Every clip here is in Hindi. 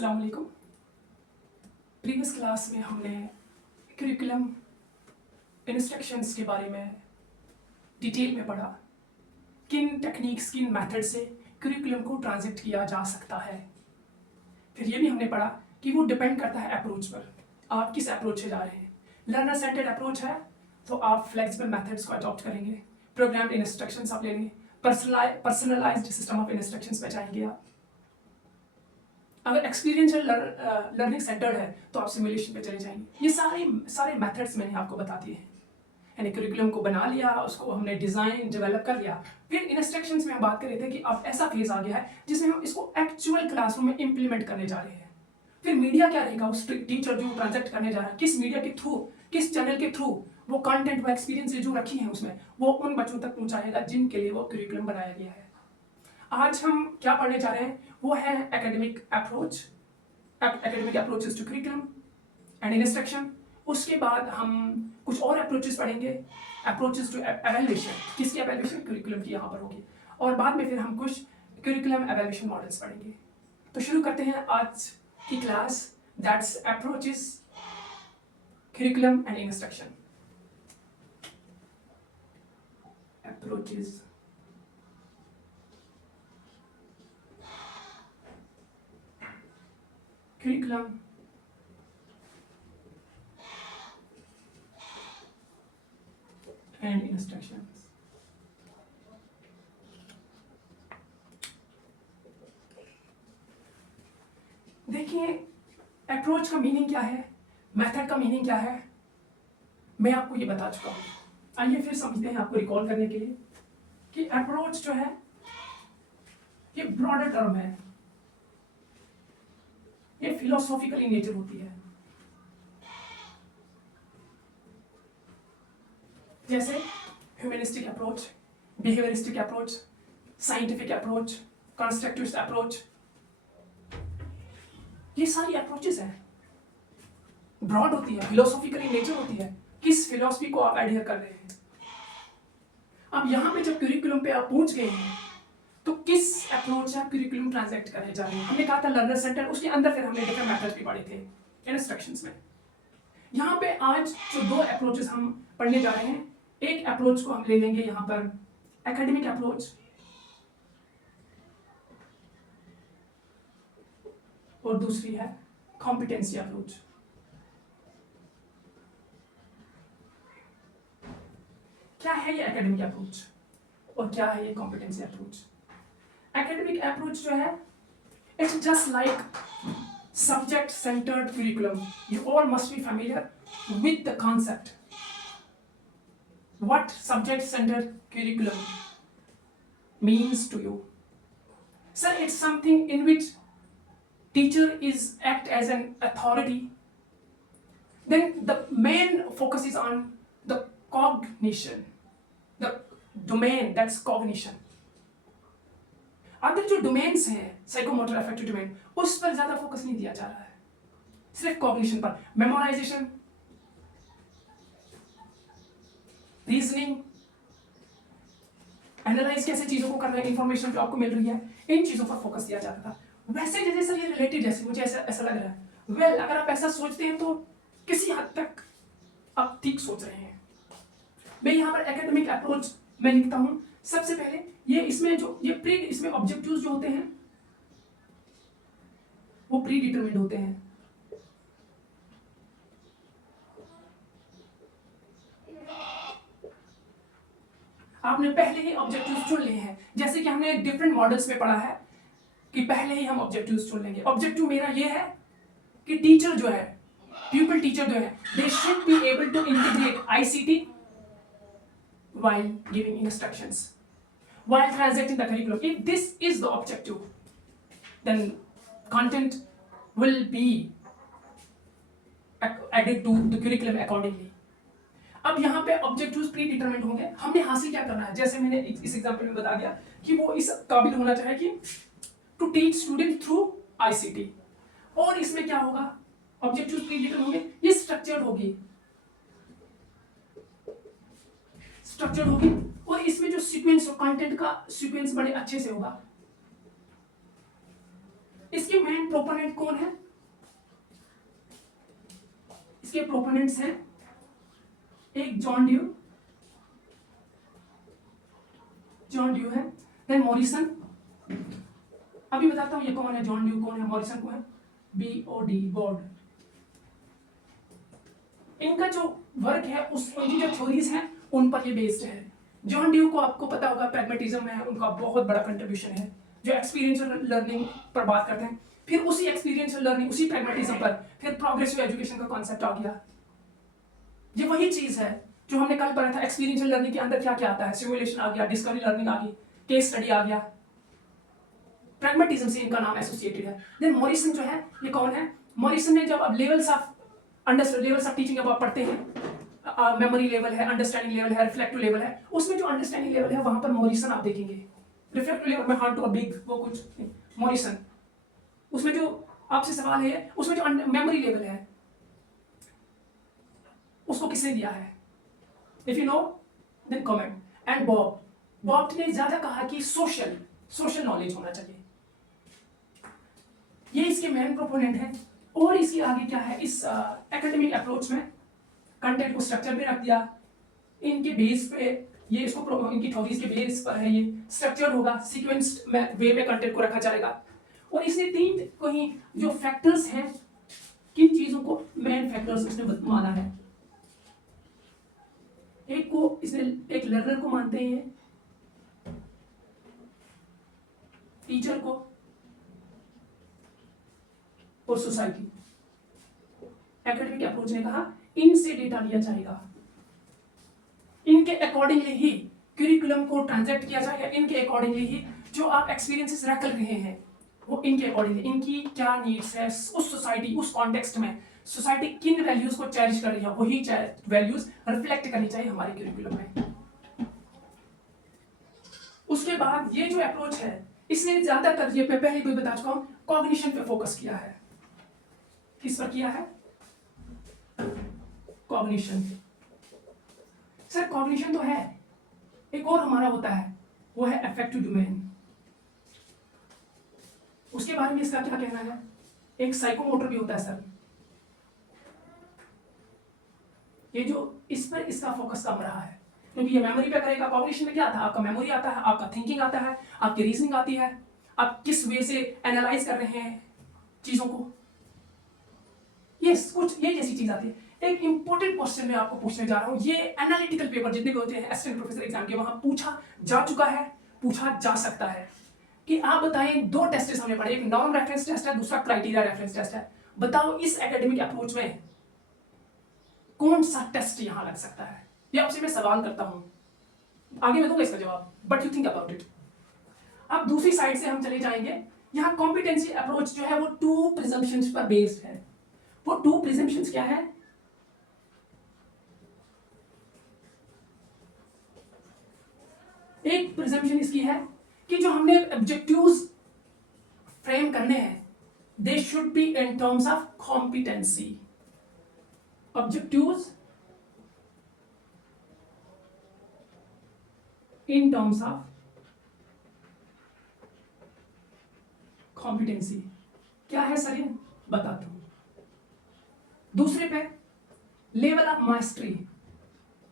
अस्सलाम वालेकुम। प्रीवियस क्लास में हमने करिकुलम इंस्ट्रक्शंस के बारे में डिटेल में पढ़ा, किन टेक्निक्स किन मेथड से करिकुलम को ट्रांजिट किया जा सकता है। फिर ये भी हमने पढ़ा कि वो डिपेंड करता है अप्रोच पर, आप किस अप्रोच से जा रहे हैं। लर्नर सेंटर्ड अप्रोच है तो आप फ्लेक्सिबल मेथड्स को अडॉप्ट करेंगे, प्रोग्राम्ड इंस्ट्रक्शंस आप लेंगे, पर्सनलाइज्ड सिस्टम ऑफ इंस्ट्रक्शंस पे जाएंगे आप। अगर एक्सपीरियंशियल लर्निंग सेंटर्ड है तो आप सिमुलेशन पे चले जाएंगे। ये सारे मेथड्स मैंने आपको बता दिए हैं। यानी करिकुलम को बना लिया, उसको हमने डिज़ाइन डेवलप कर लिया, फिर इंस्ट्रक्शंस में हम बात कर रहे थे कि अब ऐसा फेज आ गया है जिसमें हम इसको एक्चुअल क्लासरूम में इम्प्लीमेंट करने जा रहे हैं। फिर मीडिया क्या रहेगा, उस टीचर जो ट्रांजेक्ट करने जा रहा है किस मीडिया के थ्रू, किस चैनल के थ्रू वो कंटेंट वो एक्सपीरियंस जो रखी है उसमें वो उन बच्चों तक पहुंचाएगा जिनके लिए वो करिकुलम बनाया गया है। आज हम क्या पढ़ने जा रहे हैं वो है academic approach, academic approaches to curriculum and instruction. उसके बाद हम कुछ और अप्रोचेस पढ़ेंगे, अप्रोचेस टू एवेल्यूएशन, किसकी एवेल्यूएशन, करिकुलम की यहाँ पर होगी। और बाद में फिर हम कुछ करिकुलम एवेल्यूएशन मॉडल्स पढ़ेंगे। तो शुरू करते हैं आज की class, that's approaches curriculum and instruction. Approaches curriculum and instructions। देखिए अप्रोच का मीनिंग क्या है, मेथड का मीनिंग क्या है, मैं आपको ये बता चुका हूँ। आइए फिर समझते हैं आपको रिकॉल करने के लिए कि अप्रोच जो है ये ब्रॉडर टर्म है, ये फिलोसॉफिकल इन नेचर होती है। जैसे humanistic approach, behaviouristic approach, scientific approach, constructivist approach, ये सारी अप्रोचेस हैं, ब्रॉड होती है, फिलोसॉफिकल इन नेचर होती है, किस फिलोसफी को आप एडहियर कर रहे हैं। अब यहाँ पे जब करिकुलम पे आप पहुंच गए हैं तो किस अप्रोच से आप करिकुलम ट्रांजेक्ट करने जा रहे हैं। हमने कहा था लर्नर सेंटर, उसके अंदर फिर हमने डिफरेंट मेथड्स भी पढ़े थे इंस्ट्रक्शंस में। यहाँ पे आज जो दो अप्रोचेस हम पढ़ने जा रहे हैं, एक अप्रोच को हम ले लेंगे यहाँ पर एकेडमिक अप्रोच और दूसरी है कॉम्पिटेंसी अप्रोच। क्या है ये एकेडमिक अप्रोच और क्या है ये कॉम्पिटेंसी अप्रोच। एकेडमिक अप्रोच जो है it's just like subject centered curriculum. You all must be familiar with the concept. What subject centered curriculum means to you? Sir, it's something in which teacher is act as an authority. Then the main focus is on the cognition, the domain, that's cognition. Other जो डोमेन्स हैं साइकोमोटर अफेक्टिव डोमेन, उस पर ज्यादा फोकस नहीं दिया जा रहा है, सिर्फ कॉग्निशन पर। मेमोराइजेशन, रीजनिंग, एनालाइज कैसे चीजों को कर रहे हैं, इंफॉर्मेशन जो आपको मिल रही है, इन चीजों पर फोकस दिया जाता था। वैसे जैसे सर ये रिलेटेड, जैसे मुझे ऐसा लग रहा है, वेल अगर आप ऐसा सोचते हैं तो किसी हद तक आप ठीक सोच रहे हैं। मैं यहाँ पर एकेडमिक अप्रोच में लिखता हूँ सबसे पहले ये इसमें ऑब्जेक्टिव्स जो होते हैं वो प्री डिटरमिन्ड होते हैं। आपने पहले ही ऑब्जेक्टिव्स चुन लिए हैं, जैसे कि हमने डिफरेंट मॉडल्स में पढ़ा है कि पहले ही हम ऑब्जेक्टिव्स चुन लेंगे। ऑब्जेक्टिव मेरा ये है कि टीचर जो है, प्यूपिल टीचर जो है, they should be able to integrate ICT while giving instructions, while transacting the curriculum. If this is the objective, then content will be added to the curriculum accordingly. अब यहाँ पे ऑब्जेक्टिव्स प्री डिटरमिन्ड होंगे, हमने हासिल क्या करना है, जैसे मैंने इस एग्जांपल में बता दिया कि वो इस काबिल होना चाहिए कि to teach student through ICT. और इसमें क्या होगा, ऑब्जेक्टिव्स प्री डिटरमिन्ड होंगे, ये स्ट्रक्चर्ड होगी और इसमें जो सीक्वेंस और कंटेंट का सीक्वेंस बड़े अच्छे से होगा। इसके मेन प्रोपोनेंट कौन है? इसके प्रोपोनेंट्स हैं एक जॉन ड्यू है, देन मॉरिसन। अभी बताता हूं ये कौन है, जॉन ड्यू कौन है, मॉरिसन कौन है, BOD बोर्ड। इनका जो वर्क है उनकी जो थ्योरीज हैं उन पर ये बेस्ड है। जॉन ड्यू को आपको पता होगा प्रैग्मेटिज्म में उनका बहुत बड़ा कंट्रीब्यूशन है, जो एक्सपीरियंशियल लर्निंग पर बात करते हैं। फिर उसी एक्सपीरियंशियल लर्निंग, उसी प्रैग्मेटिज्म पर फिर प्रोग्रेसिव एजुकेशन का कॉन्सेप्ट आ गया। ये वही चीज है जो हमने कल पढ़ा था। एक्सपीरियंशियल लर्निंग के अंदर क्या क्या आता है, सिमुलेशन आ गया, डिस्कवरी लर्निंग आ गई, केस स्टडी आ गया, प्रैग्मेटिज्म से इनका नाम एसोसिएटेड है। देन मॉरिसन जो है, ये कौन है? मॉरिसन ने जब अब लेवल्स ऑफ टीचिंग जब आप पढ़ते हैं, मेमोरी लेवल है, अंडरस्टैंडिंग लेवल है, रिफ्लेक्टिव लेवल है, उसमें जो अंडरस्टैंडिंग लेवल है वहां पर मॉरिसन आप देखेंगे। रिफ्लेक्टिव लेवल में हार्ड टू बिग वो कुछ मॉरिसन, उसमें जो आपसे सवाल है उसमें जो मेमोरी लेवल है उसको किसने दिया है? If you know then comment. And Bob ने ज्यादा कहा कि सोशल नॉलेज होना चाहिए। ये इसके मेन प्रोपोनेंट है। और इसके आगे क्या है, इस एकेडमिक अप्रोच में कंटेंट को स्ट्रक्चर में रख दिया, इनके बेस पे ये इसको इनकी थ्योरीज के बेस पर है, ये स्ट्रक्चर्ड होगा, सीक्वेंस्ड वे में कंटेंट को रखा जाएगा। और इसने तीन कहीं जो फैक्टर्स हैं, किन चीजों को मेन फैक्टर्स इसने माना है। एक को इसने एक लर्नर को मानते हैं, टीचर को और सोसाइटी। एकेडमिक अप्रोच ने कहा इनसे डेटा लिया जाएगा, इनके अकॉर्डिंगली ही करिकुलम को ट्रांजैक्ट किया जाएगा, इनके अकॉर्डिंगली ही जो आप एक्सपीरियंसेस रख रहे हैं वो इनके अकॉर्डिंगली, इनकी क्या नीड्स है उस सोसाइटी, उस कॉन्टेक्स्ट में सोसाइटी किन वैल्यूज को चेरिश कर रही है, वही वैल्यूज रिफ्लेक्ट करनी चाहिए हमारे करिकुलम में। उसके बाद ये जो अप्रोच है इसने ज्यादातर, ये मैं पहले भी बता चुका हूं, कॉग्निशन पे फोकस किया है। किस पर किया है? कॉग्निशन। सर कॉग्निशन तो है, एक और हमारा होता है वो है अफेक्टिव डोमेन। उसके बारे में इसका क्या कहना है? एक साइकोमोटर भी होता है सर, ये जो इस पर इसका फोकस कम रहा है क्योंकि ये मेमोरी पे करेगा। कॉग्निशन में क्या आता है? आपका मेमोरी आता है, आपका थिंकिंग आता है, आपकी रीजनिंग आती है, आप किस वे से एनालाइज कर रहे हैं चीजों को, ये कुछ ये जैसी चीज आती है। एक इंपॉर्टेंट क्वेश्चन मैं आपको पूछने जा रहा हूं, ये एनालिटिकल पेपर जितने भी होते हैं असिस्टेंट प्रोफेसर एग्जाम के, वहां पूछा जा चुका है, पूछा जा सकता है कि आप बताएं, दो टेस्ट हमने पढ़े, एक नॉन रेफरेंस टेस्ट है, दूसरा क्राइटेरिया रेफरेंस टेस्ट है। बताओ इस एकेडमिक अप्रोच में कौन सा टेस्ट यहां लग सकता है? ये आपसे मैं सवाल करता हूं, आगे मैं दूंगा इसका जवाब, but you think about it. अब दूसरी साइड से हम चले जाएंगे, यहां कॉम्पिटेंसी अप्रोच जो है वो 2 प्रिजम्पशंस पर बेस्ड है। वो 2 प्रिजम्पशंस क्या है? एक प्रिजम्पशन इसकी है कि जो हमने ऑब्जेक्टिव्स फ्रेम करने हैं दे should be in terms of competency. Objectives in terms of competency क्या है सर? ये बताता हूं। दूसरे पे level of mastery,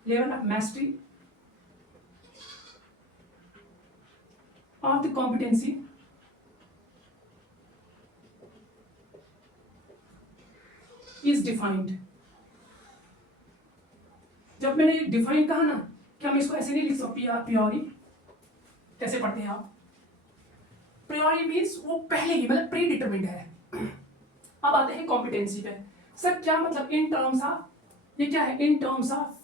level of mastery of the competency is defined। जब मैंने डिफाइन कहा ना कि हम इसको ऐसे नहीं लिख सकते प्रियोरी, कैसे पढ़ते हैं आप? प्रियोरी मीन्स वो पहले ही मतलब प्री डिटरमिन्ड है। अब आते हैं कॉम्पिटेंसी पे। सर क्या मतलब? इन टर्म्स ऑफ, ये क्या है? इन टर्म्स ऑफ,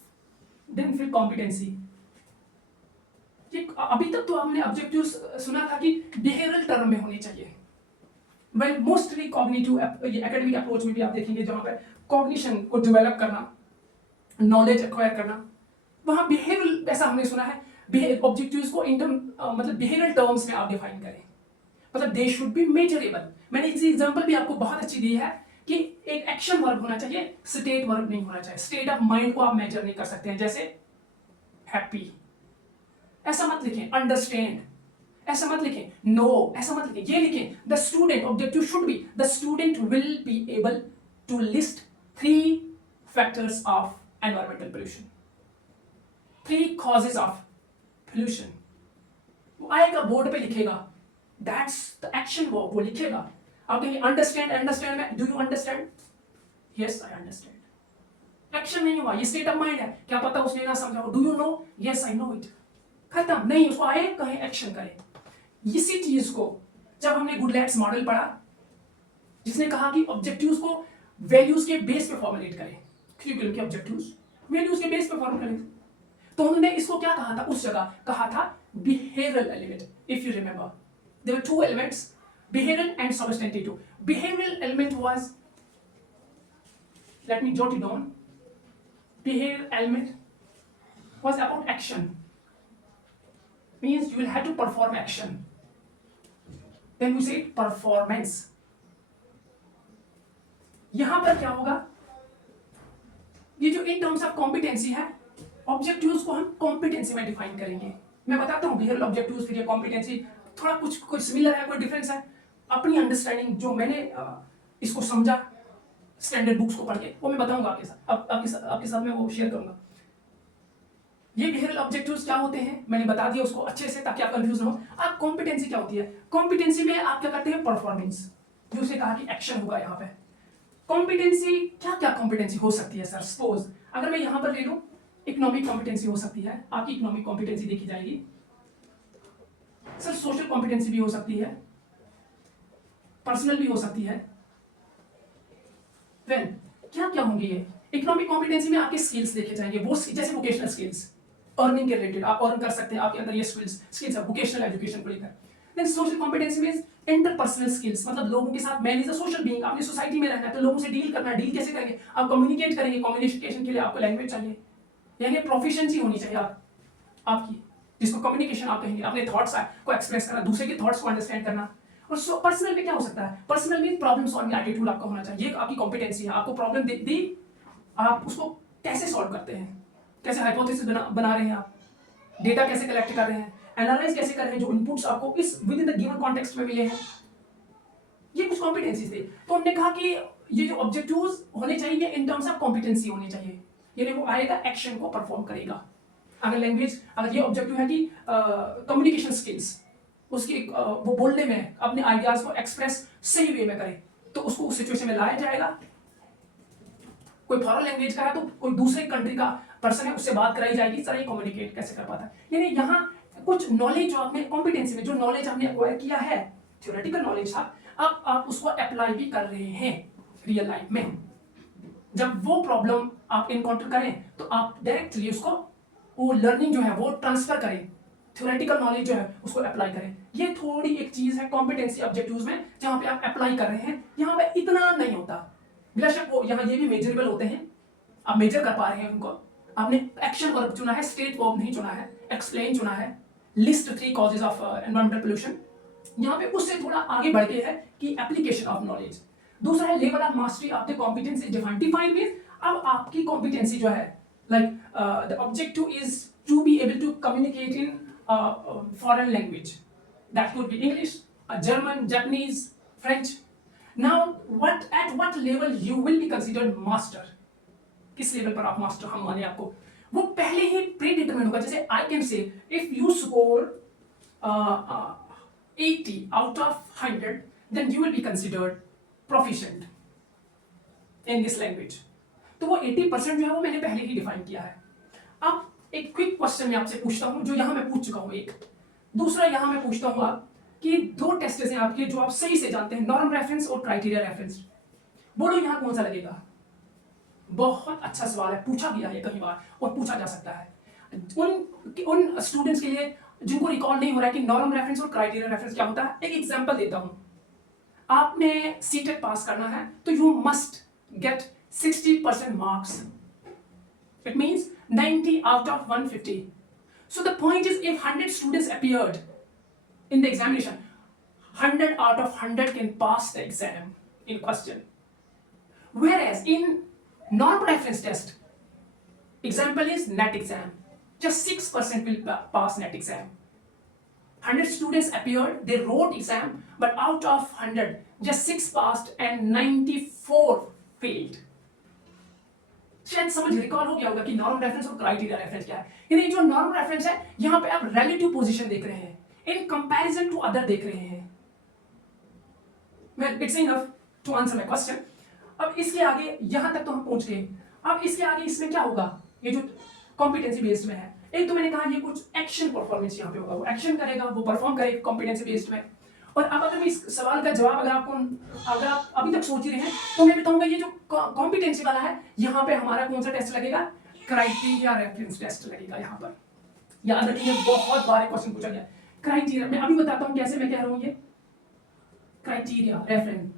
देन फिर कॉम्पिटेंसी। अभी तक तो हमने ऑब्जेक्टिव सुना था कि बिहेवियरल टर्म में होनी चाहिए। Well mostly cognitive academic approach में भी आप देखेंगे जहां पर कॉग्निशन को डेवलप करना, नॉलेज एक्वायर करना, वहां बिहेवियरल ऐसा हमने सुना है। ऑब्जेक्टिव्स को इन टर्म मतलब बिहेवियरल टर्म्स में आप डिफाइन करें, मतलब दे शुड बी मेजरेबल। मैंने इसी एग्जांपल भी आपको बहुत अच्छी दी है कि एक एक्शन वर्ब होना चाहिए, स्टेट वर्ब नहीं होना चाहिए। स्टेट ऑफ माइंड को आप मेजर नहीं कर सकते हैं, जैसे हैप्पी, ऐसा मत लिखें। अंडरस्टैंड, ऐसा मत लिखें, नो ऐसा मत लिखें, ये लिखें the student, objective should be the student will be able to list 3 factors of environmental pollution, 3 causes of pollution. वो आएगा बोर्ड पे लिखेगा, दैट्स द एक्शन, वो लिखेगा। आप कहेंगे अंडरस्टैंड, अंडरस्टैंड में do you understand, yes I understand. Action नहीं हुआ, ये स्टेट ऑफ माइंड है, क्या पता उसने ना समझा हो, do you know, yes I know it, खत्म। नहीं, उसको आए कहें एक्शन करें। इसी चीज को जब हमने गुडलैट्स मॉडल पढ़ा, जिसने कहा कि ऑब्जेक्टिव्स को वैल्यूज के बेस पे फॉर्मुलेट करें, क्योंकि उनके ऑब्जेक्टिव्स वैल्यूज के बेस पे फॉर्मुलेट करें, तो उन्होंने इसको क्या कहा था, उस जगह कहा था behavioural element. If you remember there were 2 elements, behavioral and substantive. Behavioral element was, let me jot it down, behavioral element was about action, means you will have to perform action, then we say performance। यहां पर क्या होगा, ये जो इन टर्म्स ऑफ कॉम्पिटेंसी है, ऑब्जेक्टिव्स को हम कॉम्पिटेंसी में डिफाइन करेंगे। मैं बताता हूं बिहेवियरल ऑब्जेक्टिव्स, फिर ये कॉम्पिटेंसी, थोड़ा कुछ सिमिलर है, कोई डिफरेंस है। अपनी अंडरस्टैंडिंग जो मैंने इसको समझा स्टैंडर्ड बुक्स को पढ़ के, वो मैं बताऊंगा आपके साथ, आपके साथ मैं वो शेयर करूंगा। ये बिहेवियरल ऑब्जेक्टिव्स क्या होते हैं मैंने बता दिया उसको अच्छे से, ताकि आप कंफ्यूज ना हो। अब कॉम्पिटेंसी क्या होती है, कॉम्पिटेंसी में आप क्या करते हैं, परफॉर्मेंस, जो उसे कहा कि एक्शन होगा। यहाँ पे कॉम्पिटेंसी क्या क्या कॉम्पिटेंसी हो सकती है सर, सपोज अगर मैं यहाँ पर ले लूँ, इकोनॉमिक कॉम्पिटेंसी हो सकती है, आपकी इकोनॉमिक कॉम्पिटेंसी देखी जाएगी। सर सोशल कॉम्पिटेंसी भी हो सकती है, पर्सनल भी हो सकती है। वेल क्या क्या होंगी ये, इकोनॉमिक कॉम्पिटेंसी में आपके स्किल्स देखे जाएंगे, वो जैसे वोकेशनल स्किल्स, अर्निंग के रिलेटेड, आप अर्न कर सकते हैं, आपके अंदर ये स्किल्स है, वोकेशनल एजुकेशन को लेकर। Then social competency means interpersonal skills, मतलब लोगों के साथ, man is a social being, आपने सोसाइटी में रहना है तो लोगों से डील करना है। डील कैसे करेंगे, आप कम्युनिकेट करेंगे, कम्युनिकेशन के लिए आपको लैंग्वेज चाहिए, यानी प्रोफिशिएंसी होनी चाहिए आपकी, जिसको कम्युनिकेशन आप कहेंगे, अपने थॉट्स को एक्सप्रेस करना, दूसरे के थॉट्स को अंडरस्टैंड करना। और पर्सनल में क्या हो सकता है, पर्सनल में प्रॉब्लम सॉल्विंग एटीट्यूड आपका होना चाहिए, ये आपकी कॉम्पिटेंसी है। आपको प्रॉब्लम दी, आप उसको कैसे सॉल्व करते हैं, कैसे हाइपोथेसिस बना रहे हैं, आप डेटा कैसे कलेक्ट कर रहे हैं, एनालाइज कैसे कर रहे हैं, जो इनपुट्स आपको इस with in the given context में मिले हैं, ये कुछ कॉम्पिटेंसीज थे। तो हमने कहा कि ये जो ऑब्जेक्टिव्स होने चाहिए इन टर्म्स ऑफ कॉम्पिटेंसी होने चाहिए, यानी वो आएगा एक्शन को परफॉर्म करेगा। अगर लैंग्वेज, अगर ये ऑब्जेक्टिव है कि कम्युनिकेशन स्किल्स, उसकी वो बोलने में अपने आइडियाज को एक्सप्रेस सही वे में करे, तो उसको उस सिचुएशन में लाया जाएगा। कोई फॉरेन लैंग्वेज का है तो कोई दूसरे कंट्री का पर्सन है, उससे बात कराई जाएगी, सर ये कम्युनिकेट कैसे कर पाता है। यानी यहाँ कुछ नॉलेज जो आपने कॉम्पिटेंसी में, जो नॉलेज आपने एक्वायर किया है, थ्योरेटिकल नॉलेज था, अब आप उसको अप्लाई भी कर रहे हैं रियल लाइफ में। जब वो प्रॉब्लम आप इनकाउंटर करें तो आप डायरेक्टली उसको, वो लर्निंग जो है वो ट्रांसफर करें, थ्योरेटिकल नॉलेज जो है उसको अप्लाई करें। ये थोड़ी एक चीज है कॉम्पिटेंसी ऑब्जेक्टिव्स में, जहां पे आप अप्लाई कर रहे हैं, यहाँ पे इतना नहीं होता। बेशक वो यहाँ ये भी मेजरेबल होते हैं, आप मेजर कर पा रहे हैं उनको। आपने एक्शन वर्ब चुना है, स्टेट वर्ब नहीं चुना है, एक्सप्लेन चुना है, list 3 causes of environmental pollution, यहाँ पे उससे थोड़ा आगे बढ़ के है कि एप्लीकेशन ऑफ नॉलेज। दूसरा है level of mastery of the competency defined means, अब आपकी कॉम्पिटेंसी जो है, like the objective is to be able to communicate in foreign language, that could be English, German, Japanese, French. Now at what level you will be considered master, किस लेवल पर आप मास्टर हम माने आपको, वो पहले ही प्री डिटरमाइंड होगा। जैसे I can say if you score 80 out of 100 then you will be considered proficient in this language। तो वो 80% जो है वो मैंने पहले ही डिफाइन किया है। अब एक क्विक क्वेश्चन मैं आपसे पूछता हूं, जो यहां मैं पूछ चुका हूं एक, दूसरा यहां मैं पूछता हूं आप कि 2 टेस्ट हैं आपके जो आप सही से जानते हैं, नॉर्म रेफरेंस और क्राइटेरिया रेफरेंस। बोलो यहां कौन सा लगेगा। बहुत अच्छा सवाल है, पूछा गया है कई बार और पूछा जा सकता है उन स्टूडेंट्स के लिए जिनको रिकॉल नहीं हो रहा है कि नॉर्म रेफरेंस और क्राइटेरिया रेफरेंस क्या होता है। एक एग्जांपल देता हूं, आपने सीटेट पास करना है तो you must get 60% marks, it means 90 out of 150. So the point is, if 100 students appeared in the examination, 100 out of 100 can pass the exam in question. Whereas in non-reference test, example is NET exam, just 6% will pass NET exam. 100 students appeared, they wrote exam, but out of 100, just 6 passed and 94 failed. शायद समझ रिकॉल हो गया होगा कि नॉर्म रेफरेंस और क्राइटेरिया रेफरेंस क्या है। यानी जो नॉर्म रेफरेंस है, यहाँ पे आप रिलेटिव पोजीशन देख रहे हैं, इन कंपैरिजन टू अदर देख रहे हैं। Well, it's enough to answer my question. अब इसके आगे यहाँ तक तो हम पहुंच गए। अब इसके आगे इसमें क्या होगा, ये जो कॉम्पिटेंसी बेस्ड में है, एक तो मैंने कहा ये कुछ एक्शन परफॉर्मेंस यहाँ पे होगा, वो एक्शन करेगा, वो परफॉर्म करेगा कॉम्पिटेंसी बेस्ड में। और अब अगर मैं इस सवाल का जवाब अगर आप अभी तक सोच ही रहे हैं, तो मैं बताऊंगा ये जो कॉम्पिटेंसी वाला है, यहाँ पे हमारा कौन सा टेस्ट लगेगा, क्राइटेरिया रेफरेंस टेस्ट लगेगा। यहाँ पर याद रखिए, बहुत बार क्वेश्चन पूछा गया क्राइटेरिया। मैं अभी बताता हूँ कैसे मैं कह रहा हूँ, ये criteria reference,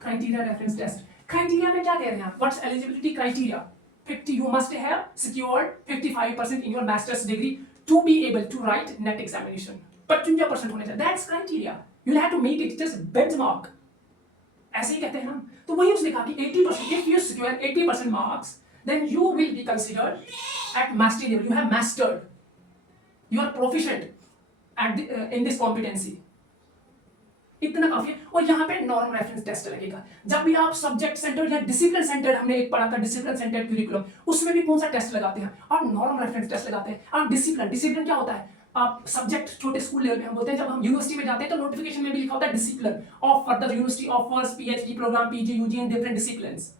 criteria reference test. Criteria में क्या कह रहे हैं, what's eligibility criteria, 50 you must have secured 55% in your master's degree to be able to write net examination, 55% होने चाहिए, that's criteria, you'll have to meet it, just benchmark, ऐसे ही कहते हैं हम। तो वही उसने कहा कि 80%, if you secure 80% marks, then you will be considered at mastery level, you have mastered, you are proficient at in this competency, इतना काफी है। और यहाँ पे नॉर्म रेफरेंस टेस्ट लगेगा। जब भी आप सब्जेक्ट सेंटर या डिसिप्लिन सेंटर, हमने एक पढ़ा था डिसिप्लिन सेंटर क्यूरिकुलम, उसमें भी कौन सा टेस्ट लगाते हैं, आप नॉर्म रेफरेंस टेस्ट लगाते हैं। आप डिसिप्लिन क्या होता है, आप सब्जेक्ट छोटे स्कूल लेवल में हम बोलते हैं, जब हम यूनिवर्सिटी में जाते हैं तो नोटिफिकेशन में भी लिखा होता है discipline of further university offers PhD programme, PG, UG in different disciplines.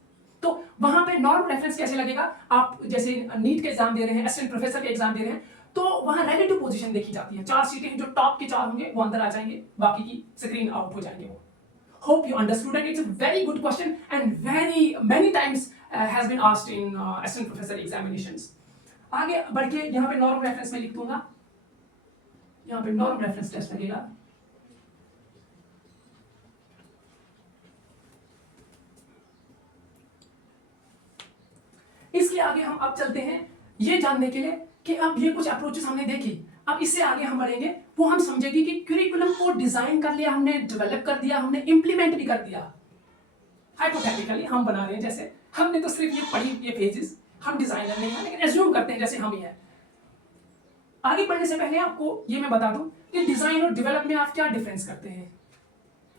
तो वहां पे नॉर्म रेफरेंस कैसे लगेगा, आप जैसे नीट के एग्जाम दे रहे हैं, असिस्टेंट प्रोफेसर के एग्जाम दे रहे हैं, तो वहां रिलेटिव पोजीशन देखी जाती है। 4 सीटें हैं, जो टॉप के 4 होंगे वो अंदर आ जाएंगे, बाकी की स्क्रीन आउट हो जाएंगे। वो hope you understood it. It's a very good question and very many times has been asked in assistant professor examinations. आगे बढ़ के यहाँ पे नॉर्म रेफरेंस में लिख दूंगा, यहाँ पे नॉर्म रेफरेंस टेस्ट लगेगा। इसके आगे हम अब चलते हैं ये जानने के लिए कि अब ये कुछ अप्रोचेस हमने देखी, अब इससे आगे हम बढ़ेंगे, वो हम समझेंगे कि क्यूरिकुलम को डिजाइन कर लिया हमने, डेवलप कर दिया हमने, इंप्लीमेंट भी कर दिया। हाइपोथेटिकली हम बना रहे हैं, जैसे हमने तो सिर्फ ये पढ़ी ये पेजेस, हम डिजाइनर नहीं हैं, लेकिन एज्यूम करते हैं जैसे हम ही हैं। आगे बढ़ने से पहले आपको ये मैं बता दूं कि डिजाइन और डेवलप में आप क्या डिफरेंस करते हैं।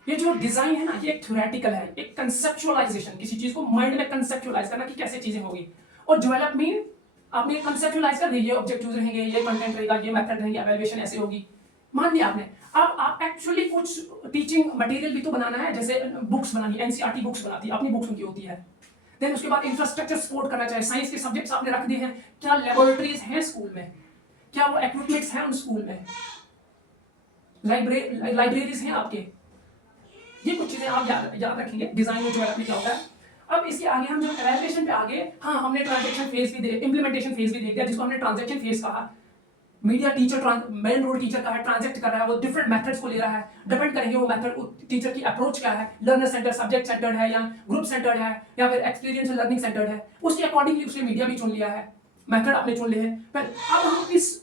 ये जो डिजाइन है ना, ये एक थ्योरेटिकल है, एक कंसेप्चुअलाइजेशन, किसी चीज को माइंड में कंसेप्चुअलाइज करना कि कैसे चीजें होगी। और डेवलप मीन आपने कंसेप्चुअलाइज कर दी, ये ऑब्जेक्टिव्स रहेंगे, ये कंटेंट रहेगा, ये मेथड रहेंगे, एवेल्युएशन ऐसे होगी, मान लिया आपने। अब आप एक्चुअली कुछ टीचिंग मटेरियल भी तो बनाना है, जैसे बुक्स बनानी, एनसीईआरटी बुक्स बनाती है, अपनी बुक्स उनकी होती है। देन उसके बाद इंफ्रास्ट्रक्चर सपोर्ट करना चाहिए, साइंस के सब्जेक्ट्स आपने रख दिए हैं, क्या लेबोरेटरीज हैं स्कूल में, क्या वो इक्विपमेंट्स हैं उन स्कूल में, लाइब्रेरीज हैं आपके, ये कुछ चीजें आप याद रखेंगे। डिजाइन और डेवलपमेंट क्या होता है। अब इसके आगे हम जो इवैल्यूएशन पे आगे, हाँ हमने ट्रांजैक्शन फेज भी इंप्लीमेंटेशन फेज भी देख दिया, जिसको हमने ट्रांजैक्शन फेज कहा। Media teacher main role teacher का है, ट्रांजैक्ट कर रहा है, वो डिफरेंट मेथड्स को ले रहा है, डिपेंड करेंगे वो मेथड टीचर की अप्रोच क्या है, लर्नर सेंटर, सब्जेक्ट सेंटर्ड है या ग्रुप सेंटर्ड है या फिर एक्सपीरियंस लर्निंग सेंटर्ड है, उसके अकॉर्डिंगली उसने मीडिया भी चुन लिया है, मेथड आपने चुन लिए हैं। फिर अब हम इस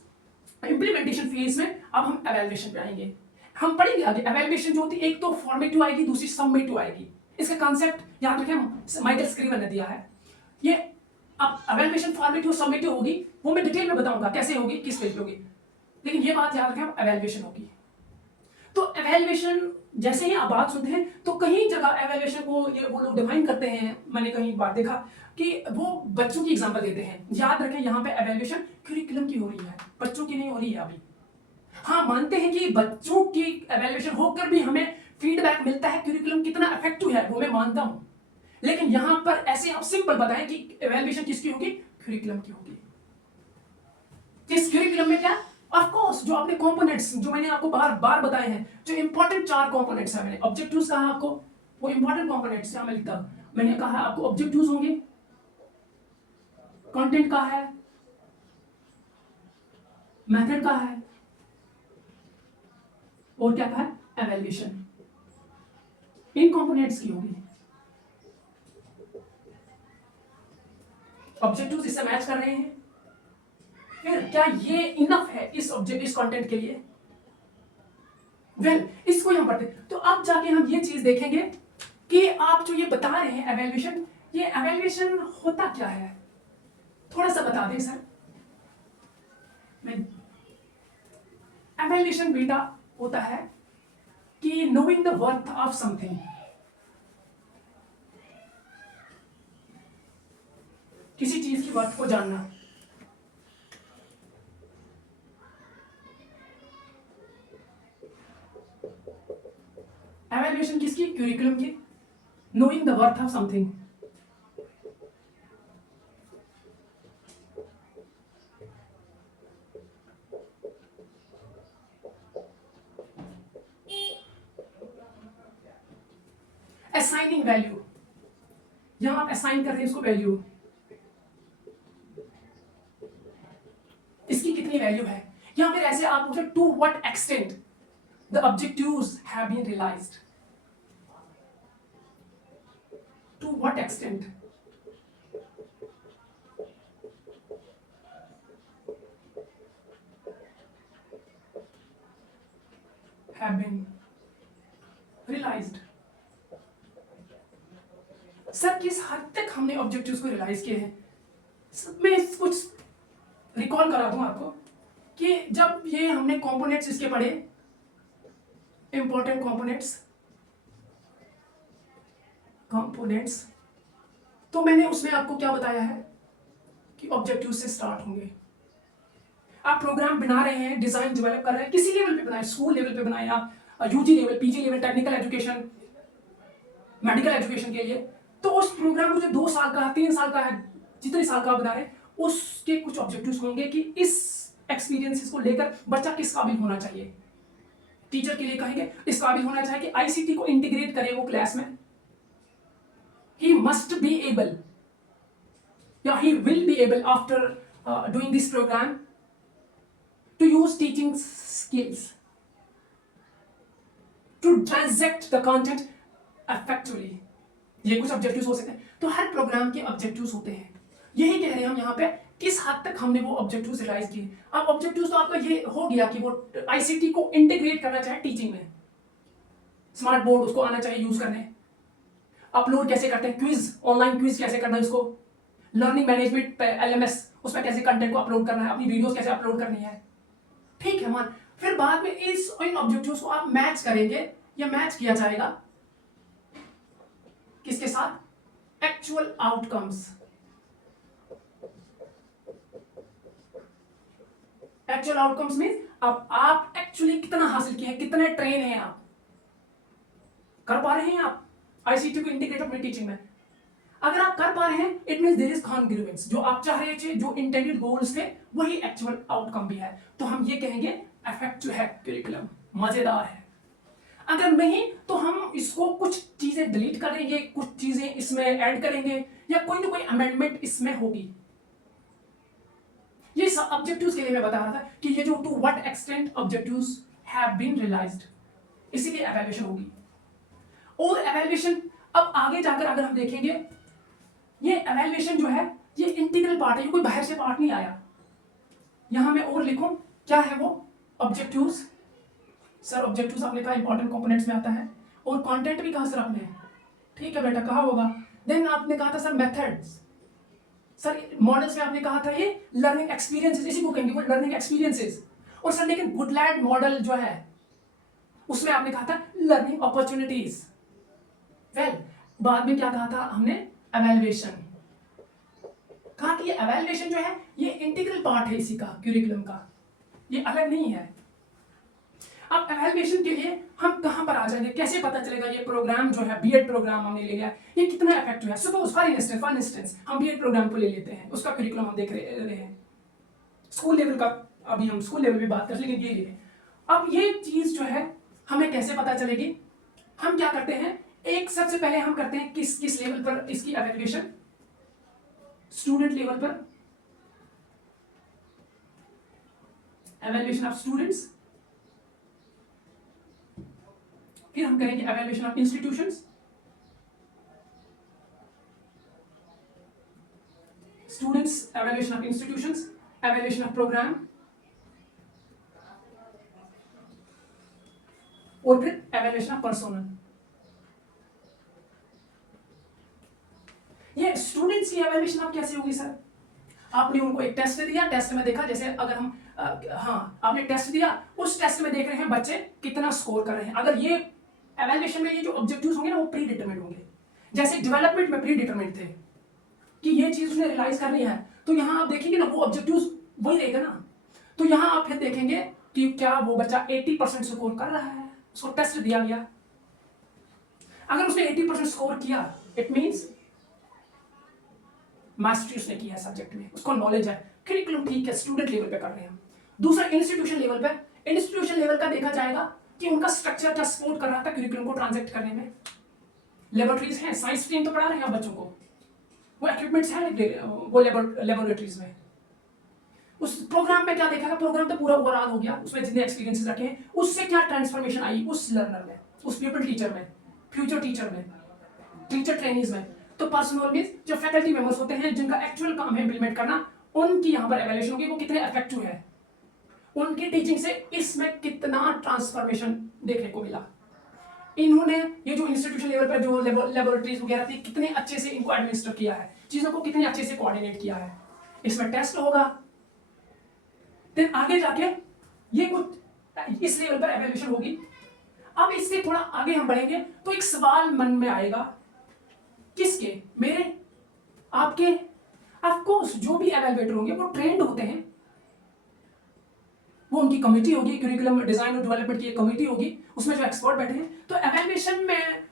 इंप्लीमेंटेशन फेज में अब हम इवैल्यूएशन पे आएंगे। हम पढ़ेंगे आगे इवैल्यूएशन जो होती है, एक तो फॉर्मेटिव आएगी, दूसरी समेटिव आएगी। इसका कॉन्सेप्ट याद रखें, माइकल स्क्रीवन ने दिया है। ये अब इवैल्यूएशन फॉर्मेटिव समेटिव होगी, वो मैं डिटेल में बताऊंगा कैसे होगी, किस पेज पे होगी, लेकिन ये बात याद रखें इवैल्यूएशन होगी। तो इवैल्यूएशन जैसे ही आप बात सुनते हैं तो कहीं जगह इवैल्यूएशन को ये वो लोग डिफाइन करते हैं, मैंने कहीं बात देखा कि वो बच्चों की एग्जांपल देते हैं। याद रखें यहाँ पे इवैल्यूएशन करिकुलम की हो रही है, बच्चों की नहीं हो रही है अभी। हाँ मानते हैं कि बच्चों की इवैल्यूएशन होकर भी हमें फीडबैक मिलता है करिकुलम कितना इफेक्टिव है, वो मैं मानता हूं, लेकिन यहां पर ऐसे आप सिंपल बताएं कि इवैल्यूएशन किसकी होगी, करिकुलम की होगी। किस करिकुलम में क्या, ऑफ कोर्स जो आपने कंपोनेंट्स जो मैंने आपको बार बार बताए हैं, जो इंपॉर्टेंट 4 कंपोनेंट्स हैं, मैंने ऑब्जेक्टिव्स कहा आपको, वो इंपॉर्टेंट कंपोनेंट्स हैं, मैं लिखता मैंने कहा आपको ऑब्जेक्टिव्स होंगे, कंटेंट का है, मेथड का है, और क्या कहा है इवैल्यूएशन, इन कंपोनेंट्स की होगी। ऑब्जेक्टिव्स इससे मैच कर रहे हैं, फिर क्या ये इनफ है इस कंटेंट के लिए, वेल इसको हम पढ़ते। तो अब जाके हम ये चीज देखेंगे कि आप जो ये बता रहे हैं इवैल्यूएशन, ये इवैल्यूएशन होता क्या है, थोड़ा सा बता दें सर। एवेल्यूएशन बेटा होता है कि knowing the worth of something, किसी चीज की वर्थ को जानना। एवेल्यूएशन किसकी? क्यूरिकुलम की। Knowing the worth of something, assigning value, यहां आप असाइन कर रहे हैं इसको वैल्यू, इसकी कितनी वैल्यू है। या फिर ऐसे आप पूछे to what extent the objectives have been realised, to what extent have been realised. Sir किस हद तक हमने ऑब्जेक्टिव्स को रियलाइज किए हैं। मैं कुछ रिकॉल करा दूं आपको कि जब ये हमने कंपोनेंट्स इसके पढ़े, इंपॉर्टेंट कंपोनेंट्स, तो मैंने उसमें आपको क्या बताया है कि ऑब्जेक्टिव से स्टार्ट होंगे। आप प्रोग्राम बना रहे हैं, डिजाइन डेवलप कर रहे हैं, किसी लेवल पे बनाए, स्कूल लेवल पे बनाए या UG level, PG level, technical education, medical education के लिए, तो उस प्रोग्राम को जो 2 साल का, 3 साल का है, जितने साल का आप बना रहे हैं, उसके कुछ ऑब्जेक्टिव्स होंगे कि इस एक्सपीरियंसेस को लेकर बच्चा किस काबिल होना चाहिए। टीचर के लिए कहेंगे इस काबिल होना चाहिए कि आईसीटी को इंटीग्रेट करे वो क्लास में, ही मस्ट बी एबल या he will be able after doing this programme to use teaching skills to transact the content effectively. ये कुछ ऑब्जेक्टिव्स हो सकते हैं। तो हर प्रोग्राम के ऑब्जेक्टिव्स होते हैं। यही कह रहे हैं हम यहाँ पे, किस हद तक हमने वो ऑब्जेक्टिव्स रियलाइज किए। अब ऑब्जेक्टिव्स तो आपका ये हो गया कि वो आईसीटी को इंटीग्रेट करना चाहे टीचिंग में, स्मार्ट बोर्ड उसको आना चाहिए यूज करने, अपलोड कैसे करते हैं, क्विज, ऑनलाइन क्विज कैसे करना है उसको, लर्निंग मैनेजमेंट एलएमएस, उसमें कैसे कंटेंट को अपलोड करना है, अपनी वीडियोस कैसे अपलोड करनी है। ठीक है मान, फिर बाद में इन ऑब्जेक्टिव्स को आप मैच करेंगे या मैच किया जाएगा किसके साथ? Actual outcomes. Actual outcomes means अब आप एक्चुअली कितना हासिल किया है, कितने ट्रेन हैं आप, कर पा रहे हैं आप आईसीटी को इंटीग्रेट अपनी टीचिंग में। अगर आप कर पा रहे हैं, it means there is congruence, जो आप चाह रहे थे, जो इंटेंडेड गोल्स थे, वही एक्चुअल आउटकम भी है। तो हम ये कहेंगे इफेक्टिव है करिकुलम, मजेदार है। अगर नहीं तो हम इसको कुछ चीजें डिलीट करेंगे, कुछ चीजें इसमें ऐड करेंगे, या कोई ना कोई अमेंडमेंट इसमें होगी। ये सब ऑब्जेक्टिव्स के लिए मैं बता रहा था कि ये जो to what extent objectives have been realised, इसीलिए एवैल्यूएशन होगी। और एवैल्यूएशन अब आगे जाकर अगर हम देखेंगे, ये एवैल्यूएशन जो है ये इंटीग्रल पार्ट है, ये कोई बाहर से पार्ट नहीं आया। यहां मैं और लिखूं क्या है वो ऑब्जेक्टिव्स। सर ऑब्जेक्टिव्स आपने कहा इंपॉर्टेंट कंपोनेंट्स में आता है, और कंटेंट भी कहा सर आपने, ठीक है बेटा कहा होगा। देन आपने कहा था सर मेथड्स, सर मॉडल्स में आपने कहा था ये लर्निंग एक्सपीरियंसेस, इसी को कहेंगे वो लर्निंग एक्सपीरियंसेस। और सर लेकिन गुडलैंड मॉडल जो है उसमें आपने कहा था लर्निंग अपॉर्चुनिटीज। वेल बाद में क्या कहा था हमने? एवैल्यूएशन। कहा कि ये एवैल्यूएशन जो है ये इंटीग्रल पार्ट है इसी का, क्यूरिकुलम का, ये अलग नहीं है। अब एवैल्यूएशन के लिए हम कहां पर आ जाएंगे, कैसे पता चलेगा ये प्रोग्राम जो है बीएड प्रोग्राम हमने ले लिया ये कितना इफेक्टिव है। सपोज फॉर इंस्टेंस हम बीएड प्रोग्राम को ले लेते हैं, उसका करिकुलम हम देख रहे हैं, स्कूल लेवल का, अभी हम स्कूल लेवल पे बात कर लेकिन ये ले। अब ये चीज जो है हमें कैसे पता चलेगी? हम क्या करते हैं, एक सबसे पहले हम करते हैं किस लेवल पर इसकी एवैल्यूएशन, स्टूडेंट लेवल पर एवैल्यूएशन ऑफ स्टूडेंट्स, फिर हम करेंगे evaluation of institutions, students evaluation of institutions, evaluation of programme, और फिर एवैल्यूएशन ऑफ पर्सोनल। ये स्टूडेंट्स की एवैल्यूएशन अब कैसे होगी सर? आपने उनको एक टेस्ट दिया, टेस्ट में देखा, जैसे अगर हम हाँ आपने टेस्ट दिया, उस टेस्ट में देख रहे हैं बच्चे कितना स्कोर कर रहे हैं। अगर ये एवेल्युएशन में ये जो ऑब्जेक्टिव्स होंगे ना वो प्री डिटरमिन्ड होंगे, जैसे डेवलपमेंट में प्री डिटरमिन्ड थे कि ये चीज उसने रियलाइज करनी है, तो यहाँ आप देखेंगे ना वो ऑब्जेक्टिव्स वही रहेगा ना। तो यहाँ आप फिर देखेंगे कि क्या वो बच्चा 80% स्कोर कर रहा है, उसको टेस्ट दिया गया, अगर उसने 80% स्कोर किया इट मीन्स मास्टरी उसने किया है सब्जेक्ट में, उसको नॉलेज है, करिकुलम ठीक है, स्टूडेंट लेवल पे कर रहे हैं। दूसरा इंस्टीट्यूशन लेवल पे, इंस्टीट्यूशन लेवल का देखा जाएगा कि उनका स्ट्रक्चर क्या सपोर्ट कर रहा था करिकुलम को ट्रांजैक्ट करने में। लेबोरेटरीज हैं, साइंस स्ट्रीम तो पढ़ा रहे हैं बच्चों को, वो इक्विपमेंट्स हैं वो लेबोरेटरीज में। उस प्रोग्राम में क्या देखा, प्रोग्राम तो पूरा ओवरऑल हो गया, उसमें जितने एक्सपीरियंसेस रखे हैं उससे क्या ट्रांसफॉर्मेशन आई उस लर्नर में, उस पीपल टीचर में, फ्यूचर टीचर में, टीचर ट्रेनिंग्स में। तो पर्सनल मींस जो फैकल्टी मेंबर्स होते हैं जिनका एक्चुअल काम है इंप्लीमेंट करना, उनकी यहाँ पर एवेल्युएशन होगी, वो कितने इफेक्टिव है, उनकी टीचिंग से इसमें कितना ट्रांसफॉर्मेशन देखने को मिला। इन्होंने ये जो इंस्टीट्यूशन लेवल पर जो लेबोरेटरीज वगैरह थी कितने अच्छे से इनको एडमिनिस्टर किया है, चीजों को कितने अच्छे से कोऑर्डिनेट किया है, इसमें टेस्ट होगा। फिर आगे जाके ये कुछ इस लेवल पर एवेल्युएशन होगी। अब इससे थोड़ा आगे हम बढ़ेंगे तो एक सवाल मन में आएगा, किसके, मेरे, आपके, ऑफ कोर्स जो भी एवेल्युएटर होंगे वो ट्रेंड होते हैं, वो उनकी कमेटी होगी, करिकुलम डिजाइन और डेवलपमेंट की एक कमेटी होगी, उसमें जो एक्सपर्ट बैठे हैं। तो एवेल्युएशन में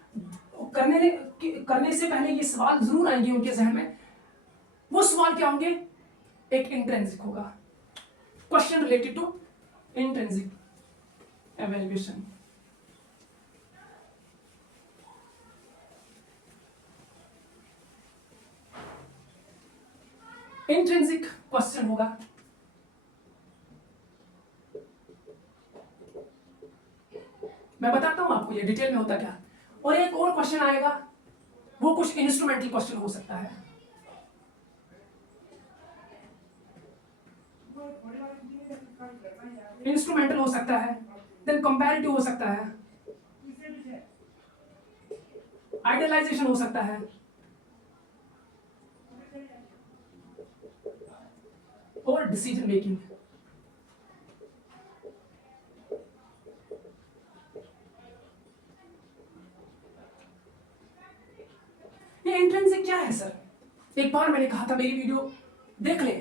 करने से पहले ये सवाल जरूर आएंगे उनके जहन में। वो सवाल क्या होंगे, एक इंट्रिंसिक होगा, question related to intrinsic evaluation. Intrinsic question होगा, मैं बताता हूं आपको ये डिटेल में होता क्या। और एक और क्वेश्चन आएगा, वो कुछ इंस्ट्रूमेंटल क्वेश्चन हो सकता है, इंस्ट्रूमेंटल हो सकता है, देन कंपैरेटिव हो सकता है, आइडियलाइजेशन हो सकता है, और डिसीजन मेकिंग। ये इंट्रिंसिक क्या है सर, एक बार मैंने कहा था, मेरी वीडियो देख ले,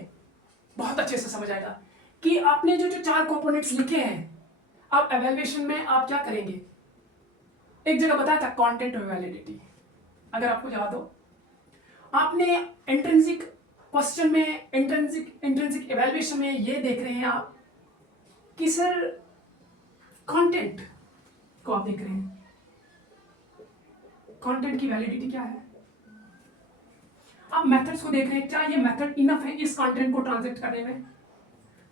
बहुत अच्छे से समझ आएगा कि आपने जो जो 4 कंपोनेंट्स लिखे हैं, अब एवेल्युएशन में आप क्या करेंगे। एक जगह बताया था कंटेंट और वैलिडिटी, अगर आपको याद हो, आपने इंट्रिंसिक क्वेश्चन में, इंट्रिंसिक एवेल्युएशन में ये देख रहे हैं आप कि सर कंटेंट को आप देख रहे हैं, कंटेंट की वैलिडिटी क्या है। आप मेथड्स को देख रहे हैं, क्या ये मेथड इनफ है इस कंटेंट को ट्रांजैक्ट करने में।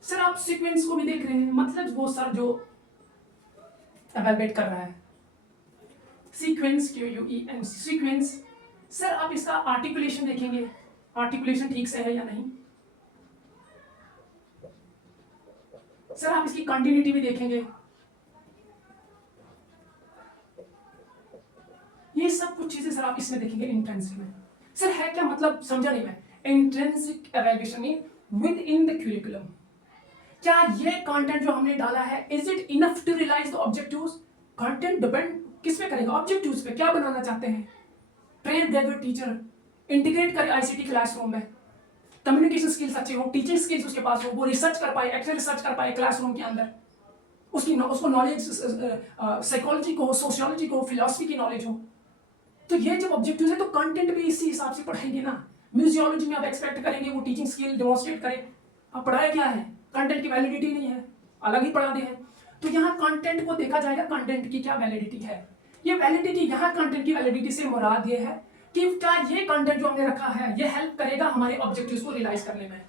सर आप सीक्वेंस को भी देख रहे हैं, मतलब वो सर जो एवेलुएट कर रहा है, सीक्वेंस, QUEN सीक्वेंस। सर आप इसका आर्टिकुलेशन देखेंगे, आर्टिकुलेशन ठीक से है या नहीं। सर आप इसकी कंटिन्यूटी भी देखेंगे। ये सब कुछ चीजें सर आप इसमें देखेंगे इंट्रिंसिक में। सर है क्या मतलब, समझा नहीं मैं। Intrinsic evaluation mean within the curriculum, क्या ये कंटेंट जो हमने डाला है is it enough to realise the objectives. Content depend किस पे करेगा, ऑब्जेक्टिव्स पे, क्या बनाना चाहते हैं। ट्रेन दैट टीचर, इंटीग्रेट करे ICT क्लासरूम में, कम्युनिकेशन स्किल्स अच्छे हो, टीचिंग स्किल्स उसके पास हो, वो रिसर्च कर पाए, एक्चुअल रिसर्च कर पाए क्लासरूम के अंदर, उसको नॉलेज साइकोलॉजी को, सोशियोलॉजी को, फिलॉसफी की नॉलेज हो। तो ये जब ऑब्जेक्टिव्स है तो कंटेंट भी इसी हिसाब से पढ़ाएंगे ना। म्यूजियोलॉजी में आप एक्सपेक्ट करेंगे वो टीचिंग स्किल डेमोन्स्ट्रेट करे, आप पढ़ाया क्या है, कंटेंट की वैलिडिटी नहीं है, अलग ही पढ़ा दे हैं। तो यहाँ कंटेंट को देखा जाएगा, कंटेंट की क्या वैलिडिटी है। ये वैलिडिटी, यहाँ कंटेंट की वैलिडिटी से मुराद ये है कि क्या ये कंटेंट जो हमने रखा है ये हेल्प करेगा हमारे ऑब्जेक्टिव्स को रियलाइज करने में।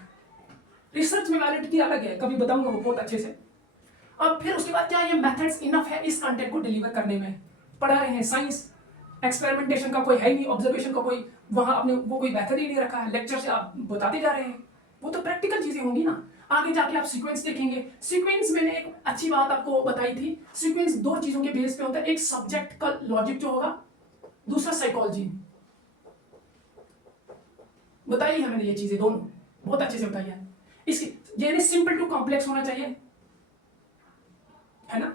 रिसर्च में वैलिडिटी अलग है, कभी बताऊंगा वो बहुत अच्छे से। अब फिर उसके बाद क्या ये मेथड्स इनफ है इस कंटेंट को डिलीवर करने में। पढ़ा रहे हैं साइंस, एक्सपेरिमेंटेशन का कोई है नहीं, ऑब्जर्वेशन का कोई वहां आपने वो कोई मेथड ही नहीं रखा है, लेक्चर से आप बताते जा रहे हैं, वो तो प्रैक्टिकल चीजें होंगी ना। आगे जाके आप सीक्वेंस देखेंगे। सीक्वेंस मैंने एक अच्छी बात आपको बताई थी, सीक्वेंस 2 चीजों के बेस पे होता है, एक सब्जेक्ट का लॉजिक जो होगा, दूसरा साइकोलॉजी। बताइए हमें ये चीजें दोनों, बहुत अच्छे से बताइए। इसकी यानी सिंपल टू कॉम्प्लेक्स होना चाहिए, है ना,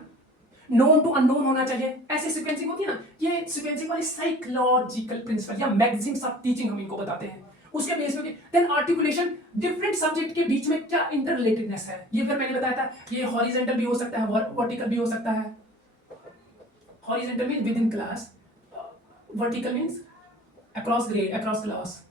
नोन टू अननोन होना चाहिए, ऐसे सीक्वेंसिंग होती है ना। ये सीक्वेंसिंग वाली साइकोलॉजिकल प्रिंसिपल या मैगजीम्स ऑफ टीचिंग हम इनको बताते हैं, उसके बेस पे। देन आर्टिकुलेशन, डिफरेंट सब्जेक्ट के बीच में क्या इंटररिलेटेडनेस है, ये फिर मैंने बताया था, ये हॉरिजॉन्टल भी हो सकता है, वर्टिकल भी हो सकता है। Horizontal means with in class, vertical means across grade, across class.